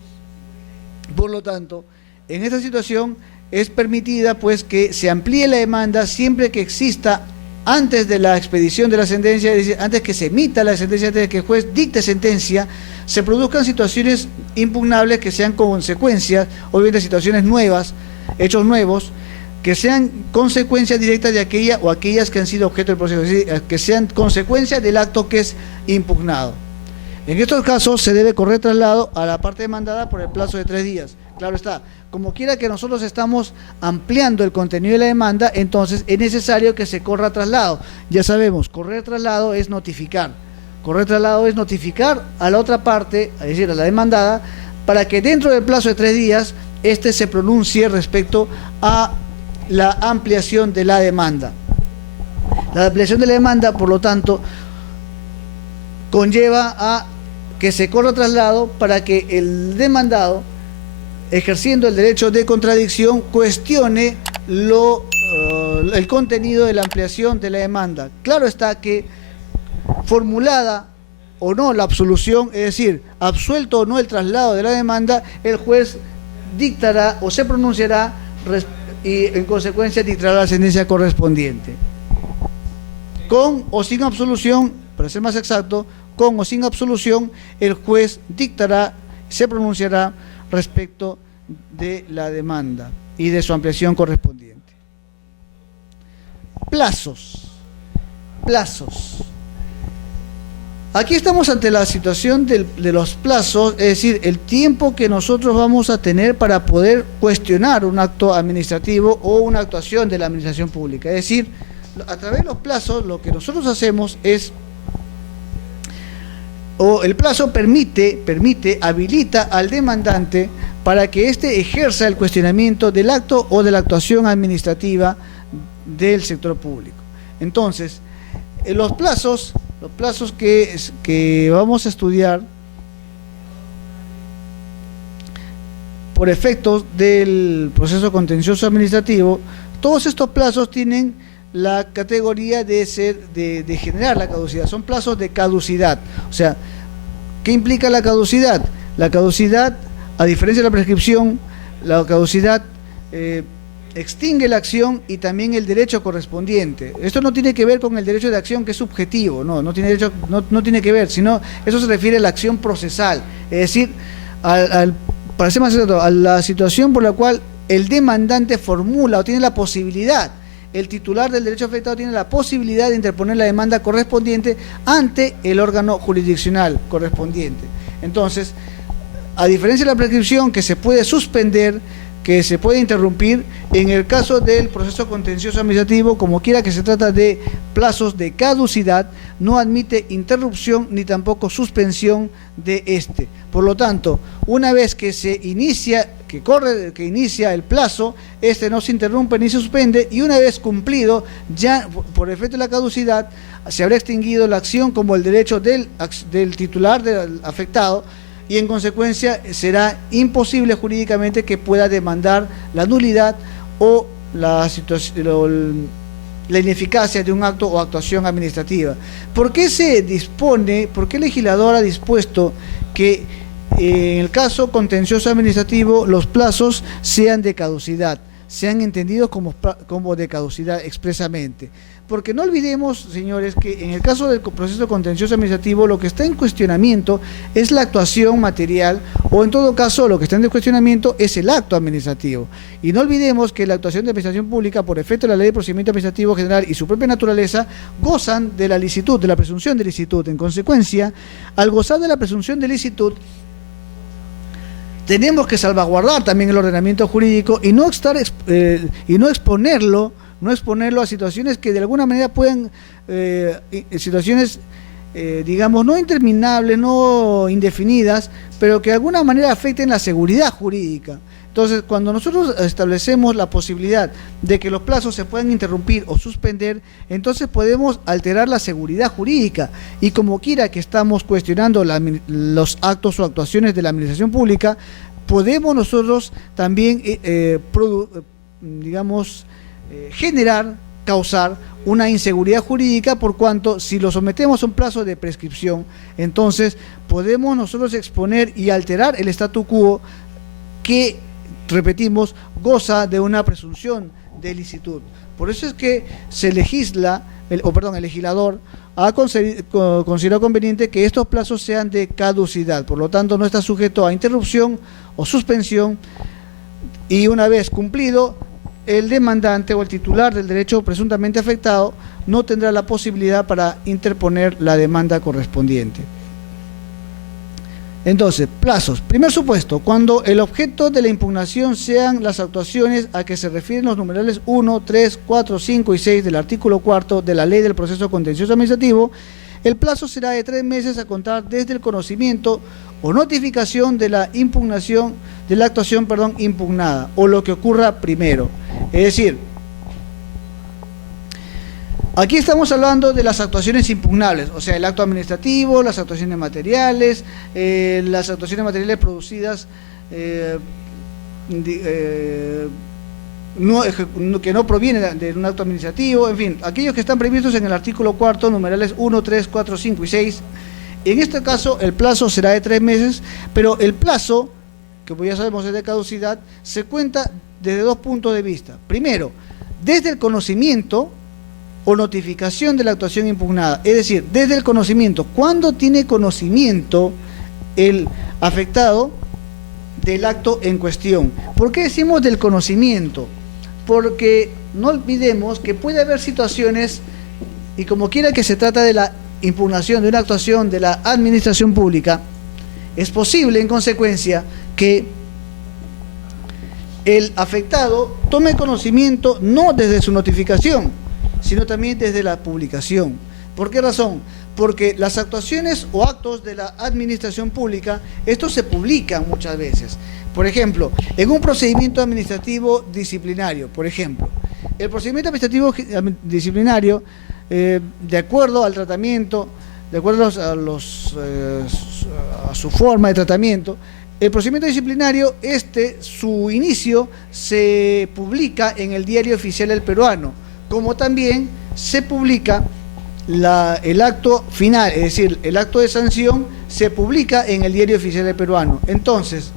en esta situación es permitida pues que se amplíe la demanda siempre que exista, antes de la expedición de la sentencia, es decir, antes que se emita la sentencia, antes de que el juez dicte sentencia, se produzcan situaciones impugnables que sean consecuencias, obviamente situaciones nuevas, hechos nuevos, que sean consecuencias directas de aquella o aquellas que han sido objeto del proceso, es decir, que sean consecuencias del acto que es impugnado. En estos casos se debe correr traslado a la parte demandada por el plazo de 3 días. Claro está, como quiera que nosotros estamos ampliando el contenido de la demanda, entonces es necesario que se corra traslado. Ya sabemos, correr traslado es notificar. Correr traslado es notificar a la otra parte, es decir, a la demandada, para que dentro del plazo de 3 días, éste se pronuncie respecto a la ampliación de la demanda. La ampliación de la demanda, por lo tanto, conlleva a que se corra traslado para que el demandado, ejerciendo el derecho de contradicción, cuestione el contenido de la ampliación de la demanda. Claro está que, formulada o no la absolución, es decir, absuelto o no el traslado de la demanda, el juez dictará o se pronunciará y en consecuencia dictará la sentencia correspondiente. Con o sin absolución, para ser más exacto, con o sin absolución, el juez dictará, se pronunciará respecto de la demanda y de su ampliación correspondiente. Plazos. Aquí estamos ante la situación de los plazos, es decir, el tiempo que nosotros vamos a tener para poder cuestionar un acto administrativo o una actuación de la administración pública. Es decir, a través de los plazos, lo que nosotros hacemos es, o el plazo habilita al demandante para que éste ejerza el cuestionamiento del acto o de la actuación administrativa del sector público. Entonces, los plazos que vamos a estudiar por efectos del proceso contencioso administrativo, todos estos plazos tienen la categoría de generar la caducidad, son plazos de caducidad. O sea, ¿qué implica la caducidad? La caducidad, a diferencia de la prescripción, la caducidad extingue la acción y también el derecho correspondiente. Esto no tiene que ver con el derecho de acción, que es subjetivo, no tiene que ver, sino eso se refiere a la acción procesal, es decir, para ser más exacto, a la situación por la cual el demandante formula o tiene la posibilidad, el titular del derecho afectado tiene la posibilidad de interponer la demanda correspondiente ante el órgano jurisdiccional correspondiente. Entonces, a diferencia de la prescripción, que se puede suspender, que se puede interrumpir, en el caso del proceso contencioso administrativo, como quiera que se trata de plazos de caducidad, no admite interrupción ni tampoco suspensión de este. Por lo tanto, una vez que se inicia, que inicia el plazo, este no se interrumpe ni se suspende, y una vez cumplido, ya por efecto de la caducidad, se habrá extinguido la acción como el derecho del titular, del afectado, y en consecuencia será imposible jurídicamente que pueda demandar la nulidad o la ineficacia de un acto o actuación administrativa. ¿Por qué el legislador ha dispuesto que en el caso contencioso administrativo los plazos sean de caducidad, sean entendidos como de caducidad expresamente? Porque no olvidemos, señores, que en el caso del proceso contencioso administrativo lo que está en cuestionamiento es la actuación material, o en todo caso lo que está en cuestionamiento es el acto administrativo. Y no olvidemos que la actuación de administración pública, por efecto de la Ley de Procedimiento Administrativo General y su propia naturaleza, gozan de la licitud, de la presunción de licitud. En consecuencia, al gozar de la presunción de licitud, tenemos que salvaguardar también el ordenamiento jurídico y no exponerlo a situaciones que de alguna manera pueden, situaciones, digamos, no interminables, no indefinidas, pero que de alguna manera afecten la seguridad jurídica. Entonces, cuando nosotros establecemos la posibilidad de que los plazos se puedan interrumpir o suspender, entonces podemos alterar la seguridad jurídica. Y como quiera que estamos cuestionando los actos o actuaciones de la administración pública, podemos nosotros también, causar una inseguridad jurídica, por cuanto si lo sometemos a un plazo de prescripción, entonces podemos nosotros exponer y alterar el statu quo que repetimos, goza de una presunción de licitud. Por eso es que se legisla, el legislador ha considerado conveniente que estos plazos sean de caducidad, por lo tanto no está sujeto a interrupción o suspensión, y una vez cumplido, el demandante o el titular del derecho presuntamente afectado no tendrá la posibilidad para interponer la demanda correspondiente. Entonces, plazos. Primer supuesto, cuando el objeto de la impugnación sean las actuaciones a que se refieren los numerales 1, 3, 4, 5 y 6 del artículo 4 de la Ley del Proceso Contencioso Administrativo, el plazo será de 3 meses a contar desde el conocimiento o notificación de la impugnación, de la actuación, impugnada, o lo que ocurra primero. Es decir, aquí estamos hablando de las actuaciones impugnables, o sea, el acto administrativo, las actuaciones materiales producidas que no provienen de un acto administrativo, en fin, aquellos que están previstos en el artículo 4, numerales 1, 3, 4, 5 y 6. En este caso, el plazo será de 3 meses, pero el plazo, que pues ya sabemos es de caducidad, se cuenta desde 2 puntos de vista. Primero, desde el conocimiento o notificación de la actuación impugnada, es decir, desde el conocimiento. ¿Cuándo tiene conocimiento el afectado del acto en cuestión? ¿Por qué decimos del conocimiento? Porque no olvidemos que puede haber situaciones, y como quiera que se trata de la impugnación de una actuación de la administración pública, es posible en consecuencia que el afectado tome conocimiento no desde su notificación, sino también desde la publicación. ¿Por qué razón? Porque las actuaciones o actos de la administración pública, estos se publican muchas veces. Por ejemplo, en un procedimiento administrativo disciplinario, por ejemplo, el procedimiento administrativo disciplinario, de acuerdo al tratamiento, de acuerdo a su forma de tratamiento, el procedimiento disciplinario, su inicio se publica en el Diario Oficial del Peruano, como también se publica el acto final, es decir, el acto de sanción se publica en el Diario Oficial del Peruano. Entonces,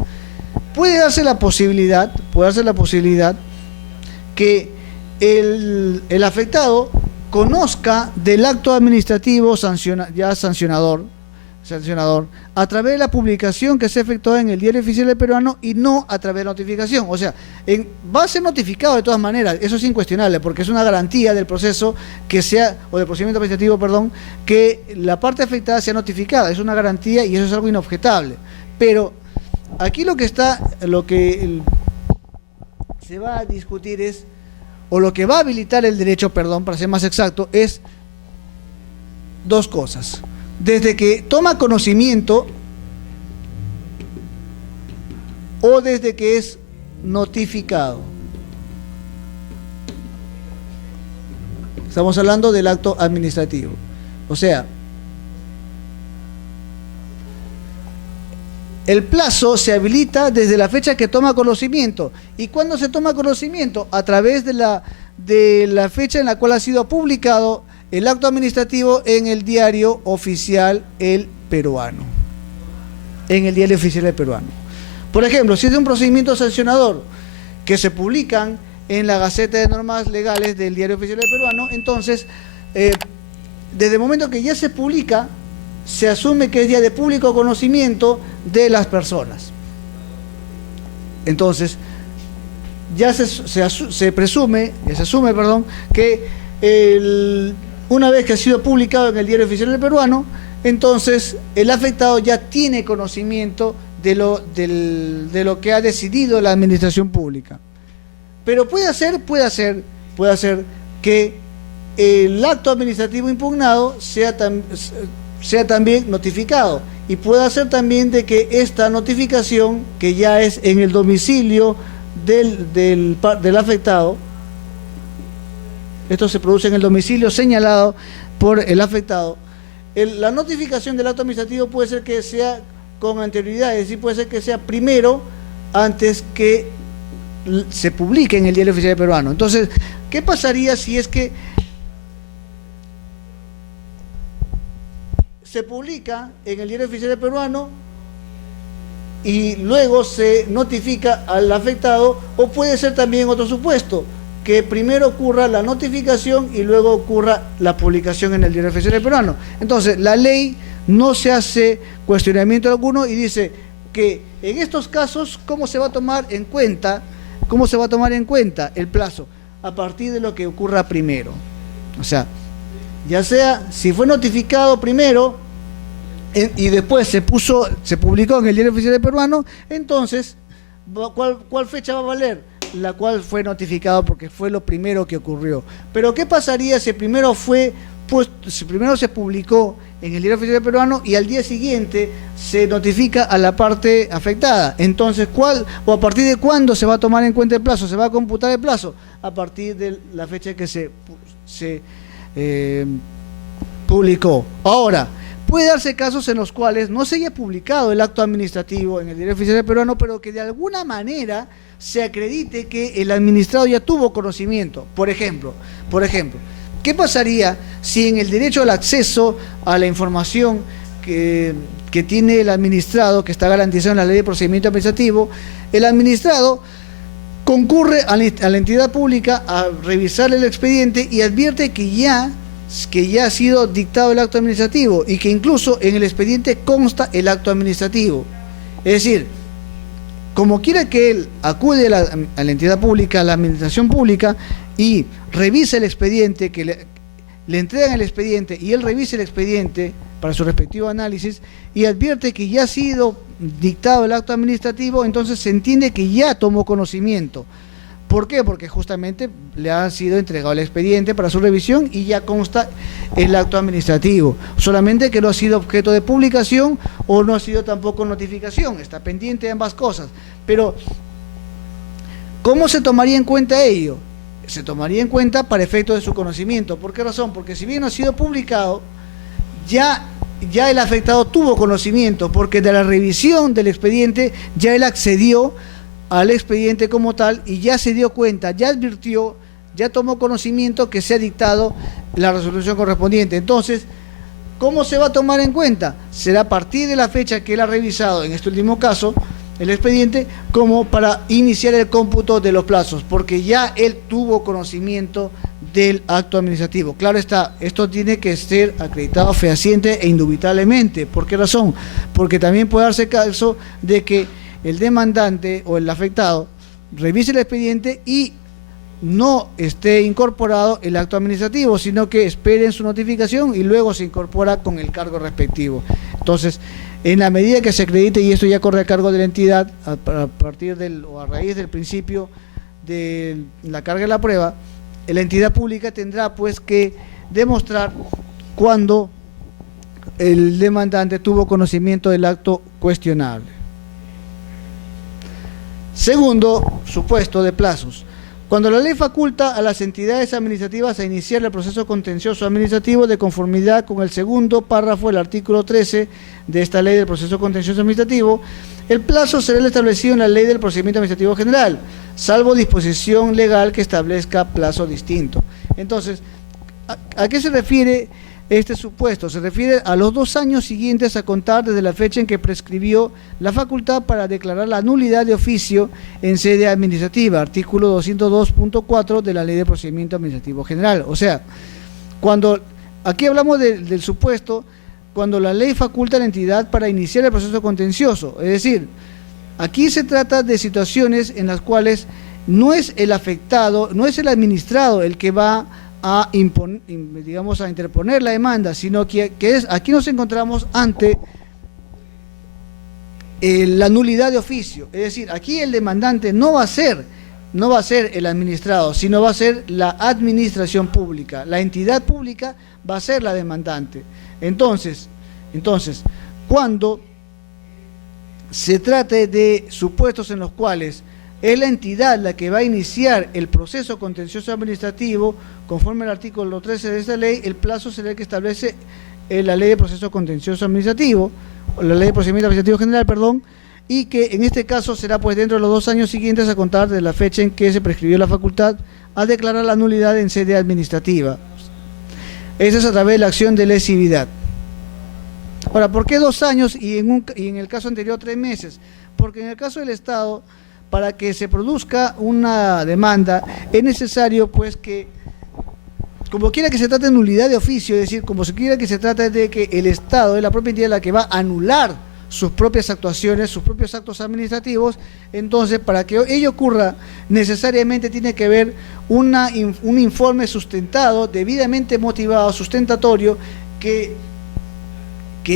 puede darse la posibilidad que el afectado conozca del acto administrativo sancionador a través de la publicación que se efectuó en el Diario Oficial del Peruano y no a través de la notificación. O sea, va a ser notificado de todas maneras, eso es incuestionable, porque es una garantía del proceso del procedimiento administrativo, que la parte afectada sea notificada, es una garantía y eso es algo inobjetable. Pero aquí lo que se va a discutir o lo que va a habilitar el derecho, para ser más exacto, es 2 cosas. Desde que toma conocimiento o desde que es notificado. Estamos hablando del acto administrativo. O sea, el plazo se habilita desde la fecha que toma conocimiento. ¿Y cuándo se toma conocimiento? A través de la fecha en la cual ha sido publicado el acto administrativo en el Diario Oficial El Peruano. En el Diario Oficial El Peruano. Por ejemplo, si es de un procedimiento sancionador que se publican en la Gaceta de Normas Legales del Diario Oficial El Peruano, entonces, desde el momento que ya se publica, se asume que es ya de público conocimiento de las personas. Entonces, ya se asume que una vez que ha sido publicado en el Diario Oficial del Peruano, entonces el afectado ya tiene conocimiento de lo que ha decidido la administración pública. Pero puede ser que el acto administrativo impugnado sea también notificado, y puede ser también de que esta notificación, que ya es en el domicilio del afectado, esto se produce en el domicilio señalado por el afectado, la notificación del acto administrativo puede ser que sea con anterioridad, es decir, puede ser que sea primero, antes que se publique en el Diario Oficial Peruano. Entonces, ¿qué pasaría si es que se publica en el Diario Oficial Peruano y luego se notifica al afectado, o puede ser también otro supuesto, que primero ocurra la notificación y luego ocurra la publicación en el Diario Oficial Peruano. Entonces, la ley no se hace cuestionamiento alguno y dice que en estos casos, ¿cómo se va a tomar en cuenta? ¿Cómo se va a tomar en cuenta el plazo? A partir de lo que ocurra primero. O sea, ya sea si fue notificado primero y después se publicó en el Diario Oficial Peruano, entonces, ¿cuál fecha va a valer? La cual fue notificado porque fue lo primero que ocurrió. Pero ¿qué pasaría si primero si primero se publicó en el Diario Oficial Peruano y al día siguiente se notifica a la parte afectada? Entonces, o a partir de cuándo se va a tomar en cuenta el plazo? ¿Se va a computar el plazo? A partir de la fecha que se publicó. Ahora, puede darse casos en los cuales no se haya publicado el acto administrativo en el Diario Oficial Peruano, pero que de alguna manera se acredite que el administrado ya tuvo conocimiento. Por ejemplo, ¿qué pasaría si en el derecho al acceso a la información que tiene el administrado, que está garantizado en la Ley de Procedimiento Administrativo, el administrado concurre a la entidad pública a revisar el expediente y advierte que ya ha sido dictado el acto administrativo y que incluso en el expediente consta el acto administrativo? Es decir, como quiera que él acude a la entidad pública, a la administración pública, y revise el expediente, que le entregan el expediente y él revise el expediente para su respectivo análisis y advierte que ya ha sido dictado el acto administrativo, entonces se entiende que ya tomó conocimiento. ¿Por qué? Porque justamente le ha sido entregado el expediente para su revisión y ya consta el acto administrativo. Solamente que no ha sido objeto de publicación o no ha sido tampoco notificación. Está pendiente de ambas cosas. Pero, ¿cómo se tomaría en cuenta ello? Se tomaría en cuenta para efecto de su conocimiento. ¿Por qué razón? Porque si bien no ha sido publicado, ya el afectado tuvo conocimiento, porque de la revisión del expediente ya él accedió al expediente como tal y ya se dio cuenta, ya advirtió, ya tomó conocimiento que se ha dictado la resolución correspondiente. Entonces, ¿cómo se va a tomar en cuenta? Será a partir de la fecha que él ha revisado, en este último caso, el expediente, como para iniciar el cómputo de los plazos, porque ya él tuvo conocimiento del acto administrativo. Claro está, esto tiene que ser acreditado fehaciente e indubitablemente. ¿Por qué razón? Porque también puede darse caso de que el demandante o el afectado revise el expediente y no esté incorporado el acto administrativo, sino que esperen su notificación y luego se incorpora con el cargo respectivo. Entonces, en la medida que se acredite, y esto ya corre a cargo de la entidad a partir o a raíz del principio de la carga de la prueba, la entidad pública tendrá pues que demostrar cuándo el demandante tuvo conocimiento del acto cuestionable. Segundo supuesto de plazos. Cuando la ley faculta a las entidades administrativas a iniciar el proceso contencioso administrativo de conformidad con el segundo párrafo del artículo 13 de esta ley del proceso contencioso administrativo, el plazo será el establecido en la ley del procedimiento administrativo general, salvo disposición legal que establezca plazo distinto. Entonces, ¿a qué se refiere este supuesto? Se refiere a los 2 años siguientes a contar desde la fecha en que prescribió la facultad para declarar la nulidad de oficio en sede administrativa, artículo 202.4 de la Ley de Procedimiento Administrativo General. O sea, aquí hablamos del supuesto cuando la ley faculta a la entidad para iniciar el proceso contencioso. Es decir, aquí se trata de situaciones en las cuales no es el afectado, no es el administrado el que va a interponer la demanda, sino que aquí nos encontramos ante la nulidad de oficio. Es decir, aquí el demandante no va a ser el administrado, sino va a ser la administración pública. La entidad pública va a ser la demandante. Entonces, cuando se trate de supuestos en los cuales es la entidad la que va a iniciar el proceso contencioso administrativo, conforme al artículo 13 de esta ley, el plazo será el que establece la ley de proceso contencioso administrativo, o la ley de procedimiento administrativo general, perdón, y que en este caso será pues dentro de los 2 años siguientes a contar de la fecha en que se prescribió la facultad a declarar la nulidad en sede administrativa. Eso es a través de la acción de lesividad. Ahora, ¿por qué 2 años y en el caso anterior 3 meses? Porque en el caso del Estado, para que se produzca una demanda, es necesario pues que, como quiera que se trate de nulidad de oficio, es decir, como se quiera que se trate de que el Estado es la propia entidad la que va a anular sus propias actuaciones, sus propios actos administrativos, entonces para que ello ocurra necesariamente tiene que haber un informe sustentado, debidamente motivado, sustentatorio, que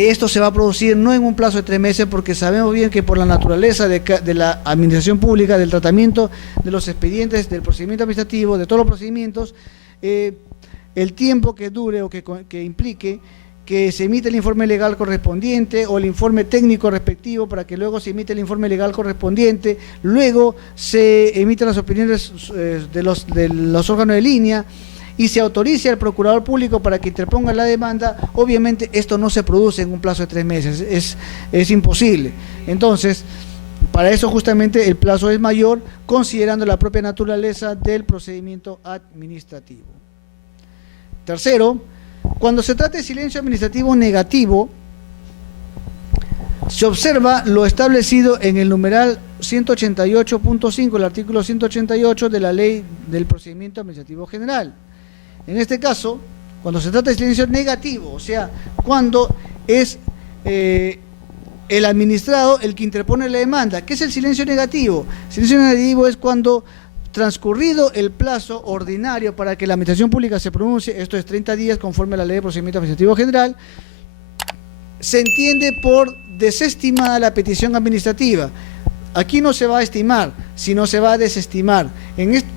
esto se va a producir no en un plazo de 3 meses, porque sabemos bien que por la naturaleza de la administración pública, del tratamiento de los expedientes, del procedimiento administrativo, de todos los procedimientos, el tiempo que dure o que implique que se emite el informe legal correspondiente o el informe técnico respectivo para que luego se emite el informe legal correspondiente, luego se emiten las opiniones de los órganos de línea y se autorice al procurador público para que interponga la demanda. Obviamente esto no se produce en un plazo de 3 meses, es imposible. Entonces, para eso justamente el plazo es mayor, considerando la propia naturaleza del procedimiento administrativo. Tercero, cuando se trata de silencio administrativo negativo, se observa lo establecido en el numeral 188.5, el artículo 188 de la Ley del Procedimiento Administrativo General. En este caso, cuando se trata de silencio negativo, o sea, cuando es el administrado el que interpone la demanda. ¿Qué es el silencio negativo? Silencio negativo es cuando, transcurrido el plazo ordinario para que la administración pública se pronuncie, esto es 30 días conforme a la Ley de Procedimiento Administrativo General, se entiende por desestimada la petición administrativa. Aquí no se va a estimar, sino se va a desestimar.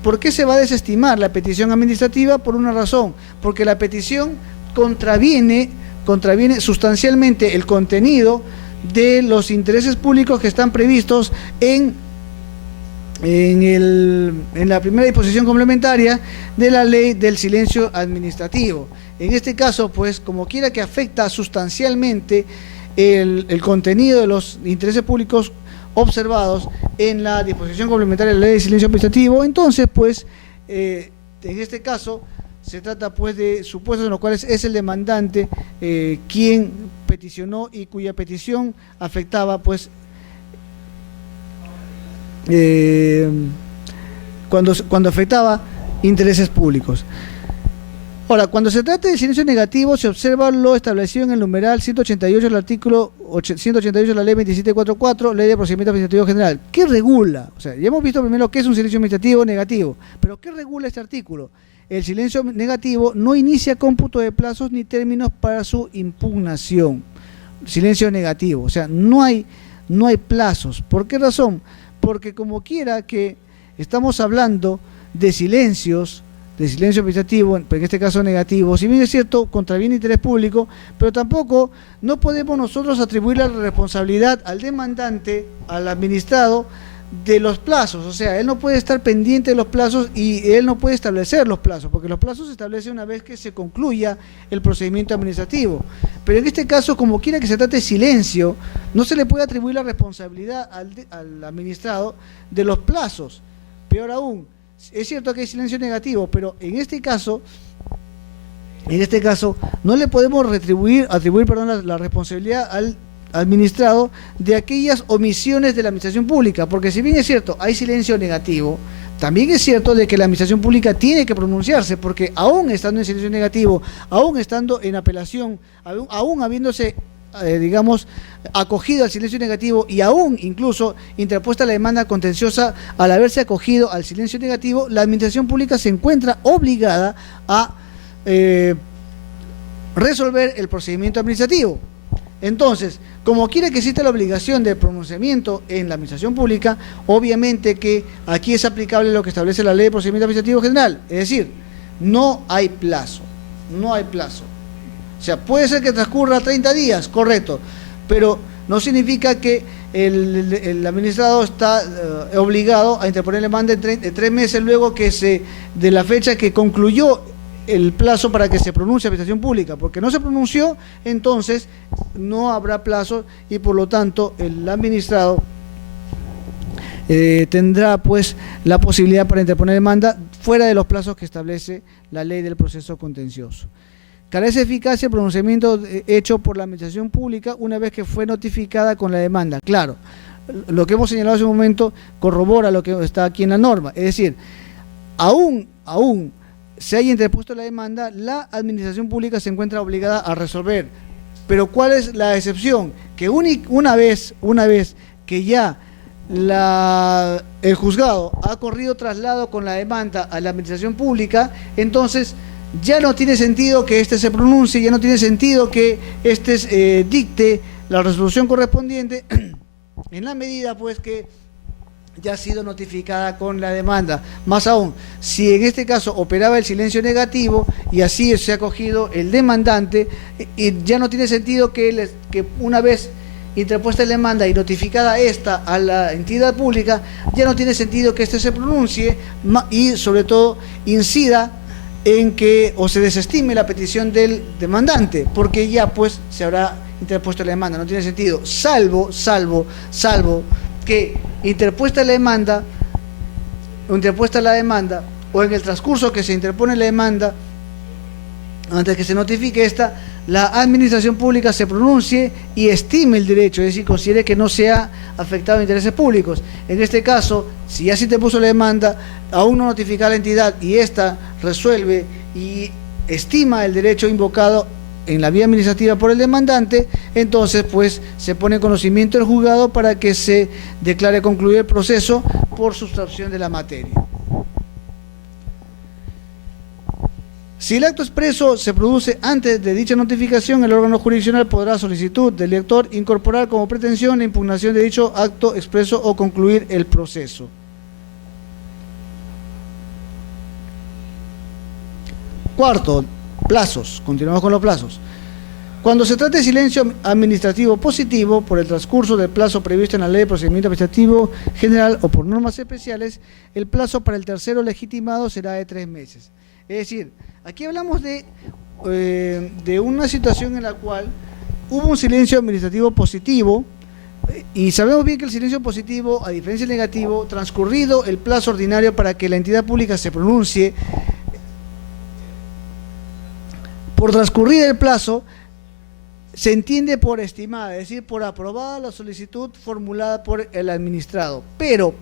¿Por qué se va a desestimar la petición administrativa? Por una razón, porque la petición contraviene sustancialmente el contenido de los intereses públicos que están previstos en la primera disposición complementaria de la Ley del Silencio Administrativo. En este caso, pues, como quiera que afecta sustancialmente el contenido de los intereses públicos observados en la disposición complementaria de la Ley de Silencio Administrativo, entonces, pues, en este caso, se trata, pues, de supuestos en los cuales es el demandante quien peticionó y cuya petición afectaba, pues, cuando afectaba intereses públicos. Ahora, cuando se trata de silencio negativo, se observa lo establecido en el numeral 188 del artículo 188 de la Ley 2744, Ley de Procedimiento Administrativo General. ¿Qué regula? O sea, ya hemos visto primero qué es un silencio administrativo negativo, pero ¿qué regula este artículo? El silencio negativo no inicia cómputo de plazos ni términos para su impugnación. Silencio negativo, o sea, no hay plazos. ¿Por qué razón? Porque como quiera que estamos hablando de silencio administrativo, en este caso negativo, si bien es cierto, contraviene interés público, pero tampoco no podemos nosotros atribuir la responsabilidad al demandante, al administrado, de los plazos. O sea, él no puede estar pendiente de los plazos y él no puede establecer los plazos, porque los plazos se establecen una vez que se concluya el procedimiento administrativo. Pero en este caso, como quiera que se trate de silencio, no se le puede atribuir la responsabilidad al administrado de los plazos. Peor aún, es cierto que hay silencio negativo, pero en este caso no le podemos atribuir la responsabilidad al administrado de aquellas omisiones de la administración pública, porque si bien es cierto, hay silencio negativo, también es cierto de que la administración pública tiene que pronunciarse, porque aún estando en silencio negativo, aún estando en apelación, aún habiéndose acogido al silencio negativo y aún incluso interpuesta la demanda contenciosa al haberse acogido al silencio negativo, la administración pública se encuentra obligada a resolver el procedimiento administrativo. Entonces, como quiera que exista la obligación de pronunciamiento en la administración pública, obviamente que aquí es aplicable lo que establece la Ley de Procedimiento Administrativo General, es decir, no hay plazo. O sea, puede ser que transcurra 30 días, correcto, pero no significa que el administrado está obligado a interponer la demanda en 3 meses luego de la fecha que concluyó el plazo para que se pronuncie la administración pública, porque no se pronunció, entonces no habrá plazo y por lo tanto el administrado tendrá pues la posibilidad para interponer demanda fuera de los plazos que establece la Ley del Proceso Contencioso. Carece de eficacia el pronunciamiento hecho por la administración pública una vez que fue notificada con la demanda. Claro, lo que hemos señalado hace un momento corrobora lo que está aquí en la norma. Es decir, aún se haya interpuesto la demanda, la administración pública se encuentra obligada a resolver. Pero ¿cuál es la excepción? Que una vez que ya el juzgado ha corrido traslado con la demanda a la administración pública, entonces ya no tiene sentido que éste se pronuncie, ya no tiene sentido que éste dicte la resolución correspondiente en la medida pues que ya ha sido notificada con la demanda. Más aún, si en este caso operaba el silencio negativo y así se ha acogido el demandante, y ya no tiene sentido que una vez interpuesta la demanda y notificada esta a la entidad pública, ya no tiene sentido que éste se pronuncie y sobre todo incida en que o se desestime la petición del demandante, porque ya pues se habrá interpuesto la demanda. No tiene sentido, salvo que interpuesta la demanda o en el transcurso que se interpone la demanda, antes que se notifique esta, la administración pública se pronuncie y estime el derecho, es decir, considere que no se ha afectado intereses públicos. En este caso, si ya se interpuso la demanda, aún no notifica a la entidad y ésta resuelve y estima el derecho invocado en la vía administrativa por el demandante, entonces pues se pone en conocimiento del juzgado para que se declare concluido el proceso por sustracción de la materia. Si el acto expreso se produce antes de dicha notificación, el órgano jurisdiccional podrá, a solicitud del lector, incorporar como pretensión la impugnación de dicho acto expreso o concluir el proceso. Cuarto, plazos. Continuamos con los plazos. Cuando se trate de silencio administrativo positivo por el transcurso del plazo previsto en la Ley de Procedimiento Administrativo General o por normas especiales, el plazo para el tercero legitimado será de 3 meses. Es decir, aquí hablamos de una situación en la cual hubo un silencio administrativo positivo y sabemos bien que el silencio positivo, a diferencia del negativo, transcurrido el plazo ordinario para que la entidad pública se pronuncie, por transcurrir el plazo, se entiende por estimada, es decir, por aprobada la solicitud formulada por el administrado. Pero,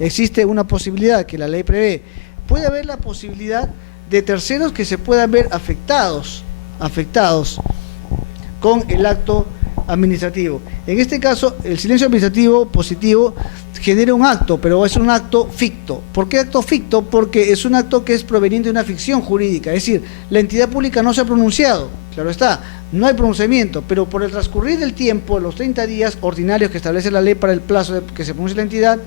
existe una posibilidad que la ley prevé. Puede haber la posibilidad de terceros que se puedan ver afectados con el acto administrativo. En este caso, el silencio administrativo positivo genera un acto, pero es un acto ficto. ¿Por qué acto ficto? Porque es un acto que es proveniente de una ficción jurídica, es decir, la entidad pública no se ha pronunciado, claro está, no hay pronunciamiento, pero por el transcurrir del tiempo, los 30 días ordinarios que establece la ley para el plazo de que se pronuncie la entidad,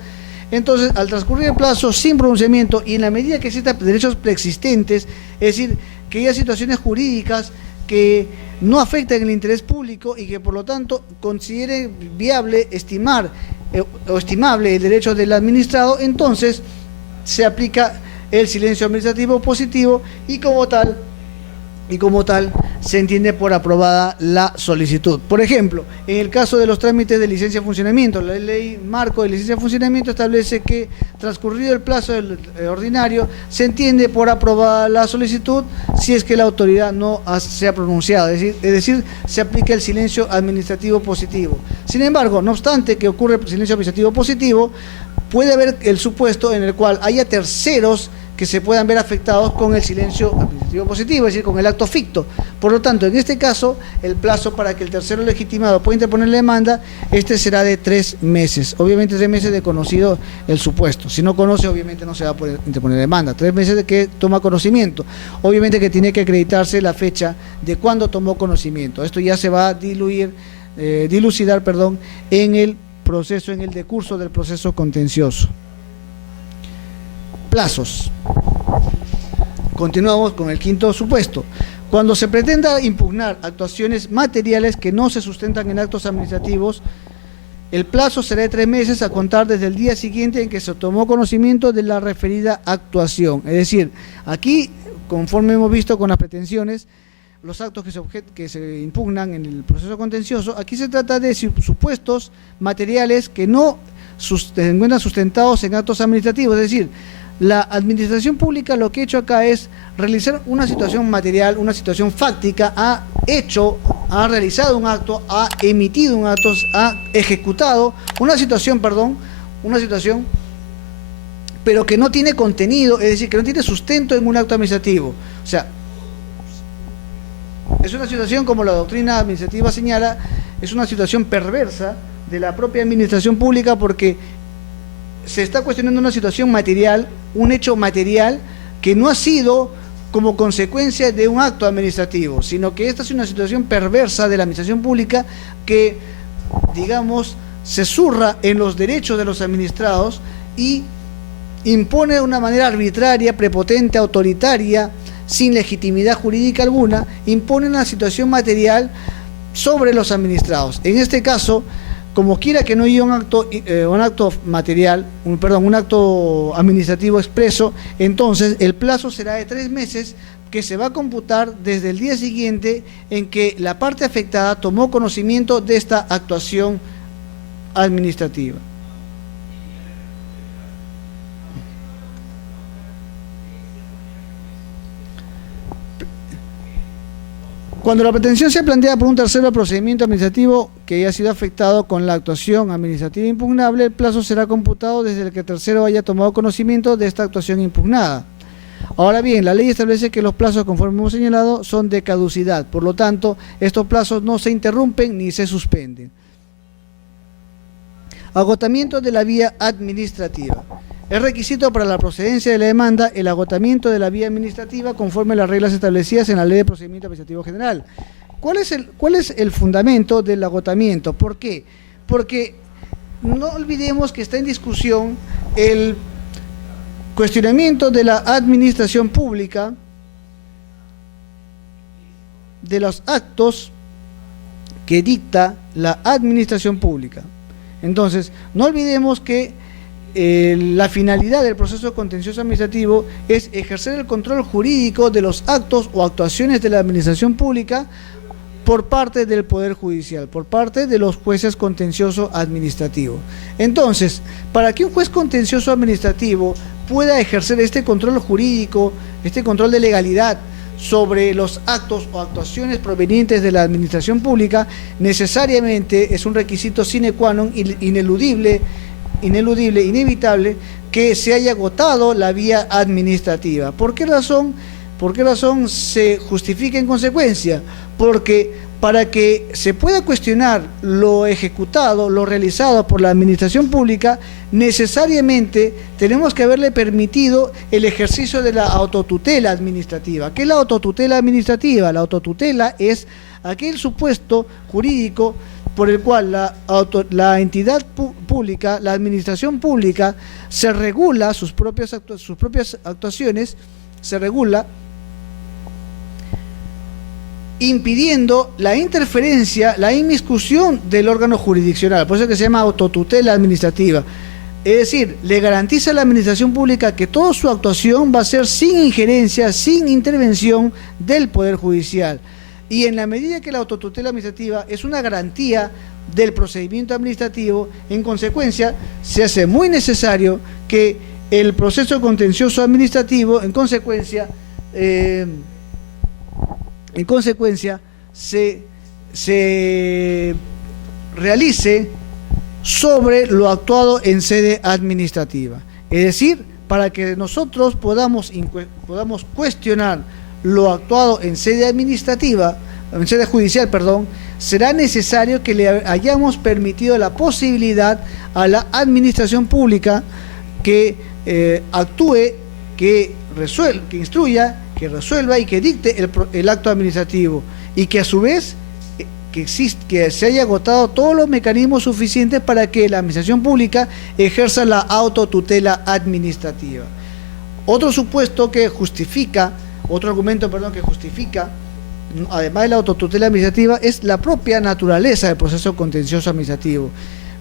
entonces, al transcurrir el plazo sin pronunciamiento y en la medida que existan derechos preexistentes, es decir, que haya situaciones jurídicas que no afectan el interés público y que por lo tanto considere viable estimar o estimable el derecho del administrado, entonces se aplica el silencio administrativo positivo y como tal se entiende por aprobada la solicitud. Por ejemplo, en el caso de los trámites de licencia de funcionamiento, la ley marco de licencia de funcionamiento establece que transcurrido el plazo ordinario se entiende por aprobada la solicitud si es que la autoridad no se ha pronunciado, es decir, se aplica el silencio administrativo positivo. Sin embargo, no obstante que ocurre el silencio administrativo positivo, puede haber el supuesto en el cual haya terceros que se puedan ver afectados con el silencio administrativo positivo, es decir, con el acto ficto. Por lo tanto, en este caso, el plazo para que el tercero legitimado pueda interponer la demanda, será de 3 meses. Obviamente 3 meses de conocido el supuesto. Si no conoce, obviamente no se va a poder interponer demanda. 3 meses de que toma conocimiento. Obviamente que tiene que acreditarse la fecha de cuando tomó conocimiento. Esto ya se va a dilucidar en el proceso, en el decurso del proceso contencioso. Plazos. Continuamos con el quinto supuesto. Cuando se pretenda impugnar actuaciones materiales que no se sustentan en actos administrativos, el plazo será de 3 meses a contar desde el día siguiente en que se tomó conocimiento de la referida actuación. Es decir, aquí, conforme hemos visto con las pretensiones, los actos que se impugnan en el proceso contencioso, aquí se trata de supuestos materiales que no se encuentran sustentados en actos administrativos, es decir, la administración pública lo que ha hecho acá es realizar una situación material, una situación fáctica, ha realizado un acto, ha emitido un acto, ha ejecutado una situación, pero que no tiene contenido, es decir, que no tiene sustento en un acto administrativo. O sea, es una situación, como la doctrina administrativa señala, es una situación perversa de la propia administración pública, porque se está cuestionando una situación material, un hecho material que no ha sido como consecuencia de un acto administrativo, sino que esta es una situación perversa de la administración pública que, digamos, se zurra en los derechos de los administrados y impone de una manera arbitraria, prepotente, autoritaria, sin legitimidad jurídica alguna, impone una situación material sobre los administrados. En este caso, como quiera que no haya un acto material, un acto administrativo expreso, entonces el plazo será de 3 meses, que se va a computar desde el día siguiente en que la parte afectada tomó conocimiento de esta actuación administrativa. Cuando la pretensión sea planteada por un tercero al procedimiento administrativo que haya sido afectado con la actuación administrativa impugnable, el plazo será computado desde el que el tercero haya tomado conocimiento de esta actuación impugnada. Ahora bien, la ley establece que los plazos, conforme hemos señalado, son de caducidad. Por lo tanto, estos plazos no se interrumpen ni se suspenden. Agotamiento de la vía administrativa. Es requisito para la procedencia de la demanda el agotamiento de la vía administrativa conforme a las reglas establecidas en la Ley de Procedimiento Administrativo General. ¿Cuál es el fundamento del agotamiento? ¿Por qué? Porque no olvidemos que está en discusión el cuestionamiento de la administración pública, de los actos que dicta la administración pública. Entonces, no olvidemos que la finalidad del proceso contencioso administrativo es ejercer el control jurídico de los actos o actuaciones de la administración pública por parte del Poder Judicial, por parte de los jueces contencioso administrativos. Entonces, para que un juez contencioso administrativo pueda ejercer este control jurídico, este control de legalidad sobre los actos o actuaciones provenientes de la administración pública, necesariamente es un requisito sine qua non, inevitable, que se haya agotado la vía administrativa. ¿Por qué razón? ¿Por qué razón se justifica en consecuencia? Porque para que se pueda cuestionar lo ejecutado, lo realizado por la administración pública, necesariamente tenemos que haberle permitido el ejercicio de la autotutela administrativa. ¿Qué es la autotutela administrativa? La autotutela es aquel supuesto jurídico por el cual la entidad pública, la administración pública, se regula sus propias actuaciones, se regula impidiendo la interferencia, la inmiscusión del órgano jurisdiccional. Por eso que se llama autotutela administrativa. Es decir, le garantiza a la administración pública que toda su actuación va a ser sin injerencia, sin intervención del Poder Judicial. Y en la medida que la autotutela administrativa es una garantía del procedimiento administrativo, en consecuencia, se hace muy necesario que el proceso contencioso administrativo, en consecuencia, se realice sobre lo actuado en sede administrativa. Es decir, para que nosotros podamos cuestionar lo actuado en sede administrativa, en sede judicial, perdón, será necesario que le hayamos permitido la posibilidad a la administración pública que actúe, que instruya, que resuelva y que dicte el acto administrativo, y que a su vez que se haya agotado todos los mecanismos suficientes para que la administración pública ejerza la autotutela administrativa. Otro argumento que justifica, además de la autotutela administrativa, es la propia naturaleza del proceso contencioso administrativo.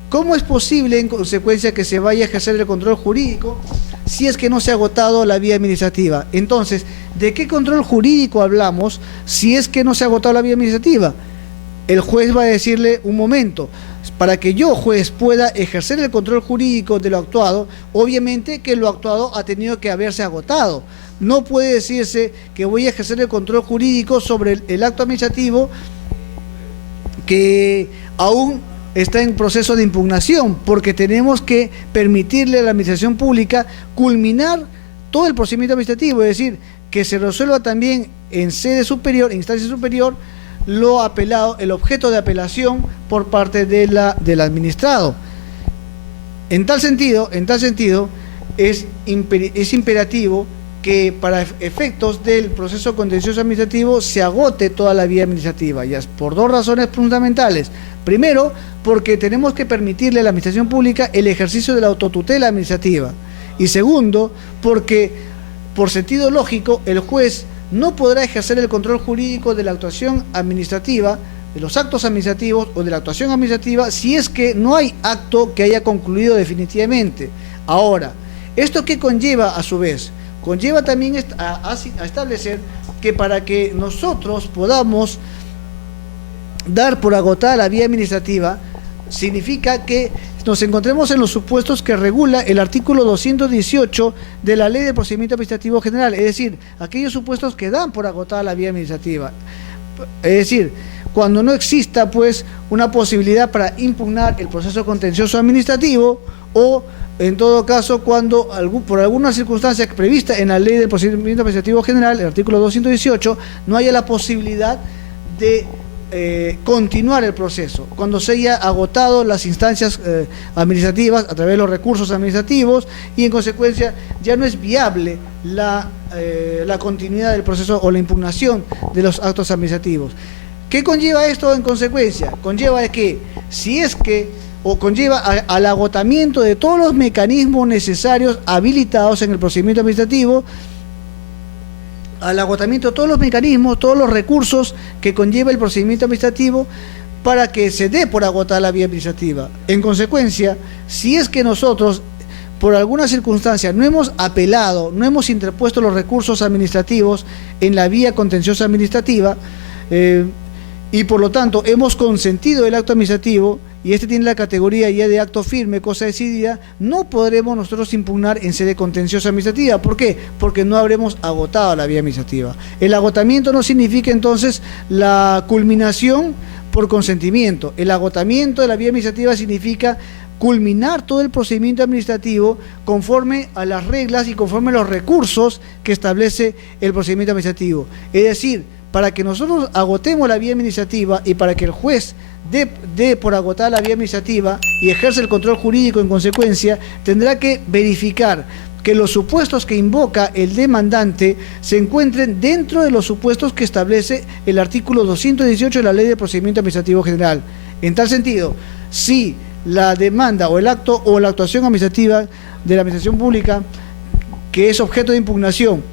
¿Cómo es posible, en consecuencia, que se vaya a ejercer el control jurídico si es que no se ha agotado la vía administrativa? Entonces, ¿de qué control jurídico hablamos si es que no se ha agotado la vía administrativa? El juez va a decirle, un momento, para que yo, juez, pueda ejercer el control jurídico de lo actuado, obviamente que lo actuado ha tenido que haberse agotado. No puede decirse que voy a ejercer el control jurídico sobre el acto administrativo que aún está en proceso de impugnación, porque tenemos que permitirle a la administración pública culminar todo el procedimiento administrativo, es decir, que se resuelva también en sede superior, en instancia superior, lo apelado, el objeto de apelación por parte del administrado. En tal sentido, es imperativo que para efectos del proceso contencioso administrativo se agote toda la vía administrativa, ya por dos razones fundamentales. Primero, porque tenemos que permitirle a la administración pública el ejercicio de la autotutela administrativa. Y segundo, porque por sentido lógico el juez no podrá ejercer el control jurídico de la actuación administrativa, de los actos administrativos o de la actuación administrativa, si es que no hay acto que haya concluido definitivamente. Ahora, ¿esto qué conlleva a su vez? Conlleva también a establecer que para que nosotros podamos dar por agotada la vía administrativa, significa que nos encontremos en los supuestos que regula el artículo 218 de la Ley de Procedimiento Administrativo General, es decir, aquellos supuestos que dan por agotada la vía administrativa. Es decir, cuando no exista pues una posibilidad para impugnar el proceso contencioso administrativo, o en todo caso cuando por alguna circunstancia prevista en la Ley de Procedimiento Administrativo General, el artículo 218, no haya la posibilidad de continuar el proceso, cuando se haya agotado las instancias administrativas a través de los recursos administrativos y en consecuencia ya no es viable la continuidad del proceso o la impugnación de los actos administrativos. ¿Qué conlleva esto en consecuencia? Conlleva conlleva al agotamiento de todos los mecanismos necesarios habilitados en el procedimiento administrativo, al agotamiento de todos los mecanismos, todos los recursos que conlleva el procedimiento administrativo para que se dé por agotada la vía administrativa. En consecuencia, si es que nosotros por alguna circunstancia no hemos apelado, no hemos interpuesto los recursos administrativos en la vía contenciosa administrativa y por lo tanto hemos consentido el acto administrativo y este tiene la categoría ya de acto firme, cosa decidida, no podremos nosotros impugnar en sede contenciosa administrativa. ¿Por qué? Porque no habremos agotado la vía administrativa. El agotamiento no significa entonces la culminación por consentimiento. El agotamiento de la vía administrativa significa culminar todo el procedimiento administrativo conforme a las reglas y conforme a los recursos que establece el procedimiento administrativo. Es decir, para que nosotros agotemos la vía administrativa y para que el juez dé por agotar la vía administrativa y ejerce el control jurídico en consecuencia, tendrá que verificar que los supuestos que invoca el demandante se encuentren dentro de los supuestos que establece el artículo 218 de la Ley de Procedimiento Administrativo General. En tal sentido, si la demanda o el acto o la actuación administrativa de la administración pública que es objeto de impugnación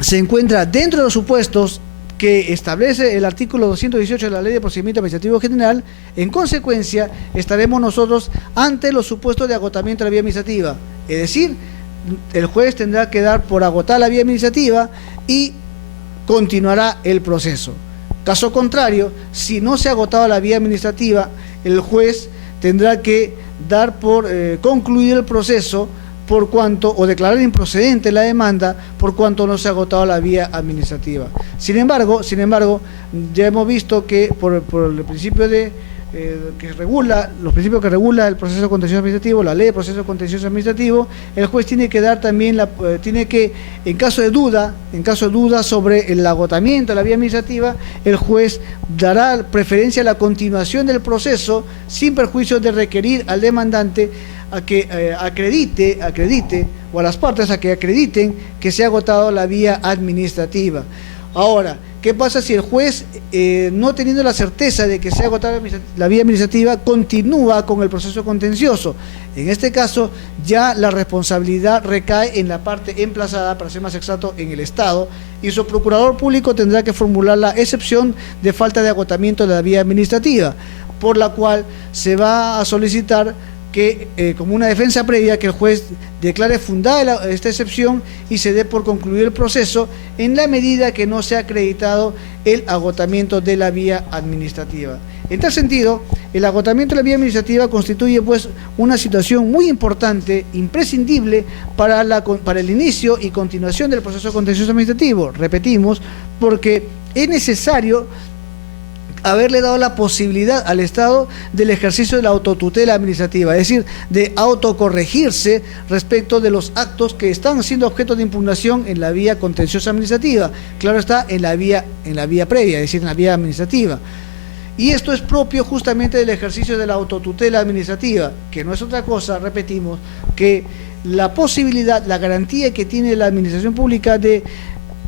se encuentra dentro de los supuestos que establece el artículo 218 de la Ley de Procedimiento Administrativo General, en consecuencia estaremos nosotros ante los supuestos de agotamiento de la vía administrativa. Es decir, el juez tendrá que dar por agotar la vía administrativa y continuará el proceso. Caso contrario, si no se ha agotado la vía administrativa, el juez tendrá que dar por concluido el proceso por cuanto, o declarar improcedente la demanda por cuanto no se ha agotado la vía administrativa. Sin embargo, ya hemos visto que por el principio los principios que regula el proceso contencioso administrativo, la Ley de Proceso Contencioso Administrativo, el juez tiene que dar también en caso de duda sobre el agotamiento de la vía administrativa, el juez dará preferencia a la continuación del proceso sin perjuicio de requerir al demandante a que acredite o a las partes a que acrediten que se ha agotado la vía administrativa. Ahora, ¿qué pasa si el juez, no teniendo la certeza de que se ha agotado la vía administrativa, continúa con el proceso contencioso? En este caso, ya la responsabilidad recae en la parte emplazada, para ser más exacto, en el Estado, y su procurador público tendrá que formular la excepción de falta de agotamiento de la vía administrativa, por la cual se va a solicitar que como una defensa previa que el juez declare fundada esta excepción y se dé por concluido el proceso en la medida que no se ha acreditado el agotamiento de la vía administrativa. En tal sentido, el agotamiento de la vía administrativa constituye pues una situación muy importante, imprescindible para el inicio y continuación del proceso contencioso administrativo. Repetimos, porque es necesario haberle dado la posibilidad al Estado del ejercicio de la autotutela administrativa, es decir, de autocorregirse respecto de los actos que están siendo objeto de impugnación en la vía contenciosa administrativa. Claro está, en la vía previa, es decir, en la vía administrativa. Y esto es propio justamente del ejercicio de la autotutela administrativa, que no es otra cosa, repetimos, que la posibilidad, la garantía que tiene la administración pública de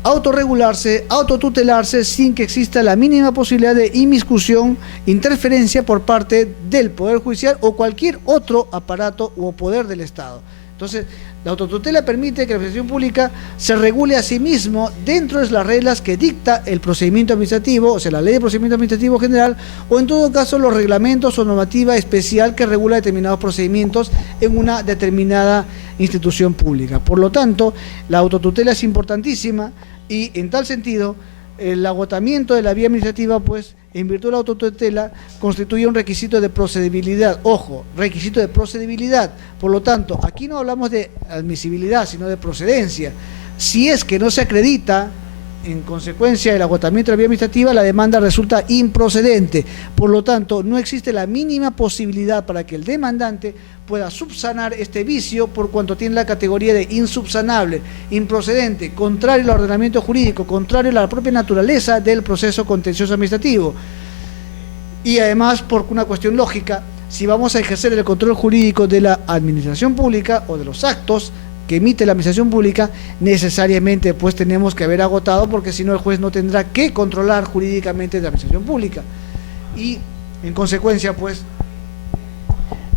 autorregularse, autotutelarse sin que exista la mínima posibilidad de inmiscusión, interferencia por parte del Poder Judicial o cualquier otro aparato o poder del Estado. Entonces, la autotutela permite que la administración pública se regule a sí mismo dentro de las reglas que dicta el procedimiento administrativo, o sea, la Ley de Procedimiento Administrativo General, o en todo caso los reglamentos o normativa especial que regula determinados procedimientos en una determinada institución pública. Por lo tanto, la autotutela es importantísima y en tal sentido, el agotamiento de la vía administrativa, pues, en virtud de la autotutela, constituye un requisito de procedibilidad. Ojo, requisito de procedibilidad. Por lo tanto, aquí no hablamos de admisibilidad, sino de procedencia. Si es que no se acredita, en consecuencia del agotamiento de la vía administrativa, la demanda resulta improcedente. Por lo tanto, no existe la mínima posibilidad para que el demandante pueda subsanar este vicio por cuanto tiene la categoría de insubsanable, improcedente, contrario al ordenamiento jurídico, contrario a la propia naturaleza del proceso contencioso administrativo. Y además, por una cuestión lógica, si vamos a ejercer el control jurídico de la administración pública o de los actos que emite la administración pública, necesariamente pues tenemos que haber agotado, porque si no el juez no tendrá que controlar jurídicamente la administración pública. Y en consecuencia pues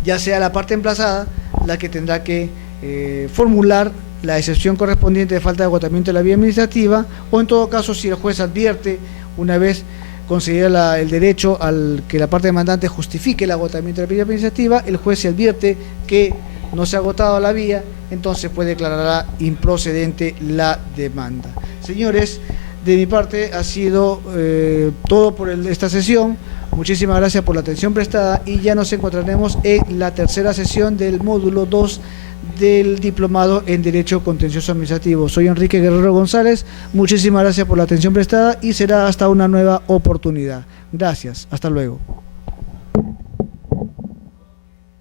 ya sea la parte emplazada la que tendrá que formular la excepción correspondiente de falta de agotamiento de la vía administrativa, o en todo caso si el juez advierte, una vez concedida el derecho al que la parte demandante justifique el agotamiento de la vía administrativa, el juez se advierte que no se ha agotado la vía, entonces puede declarar improcedente la demanda. Señores, de mi parte ha sido todo por esta sesión. Muchísimas gracias por la atención prestada y ya nos encontraremos en la tercera sesión del módulo 2 del Diplomado en Derecho Contencioso Administrativo. Soy Enrique Guerrero González, muchísimas gracias por la atención prestada y será hasta una nueva oportunidad. Gracias, hasta luego.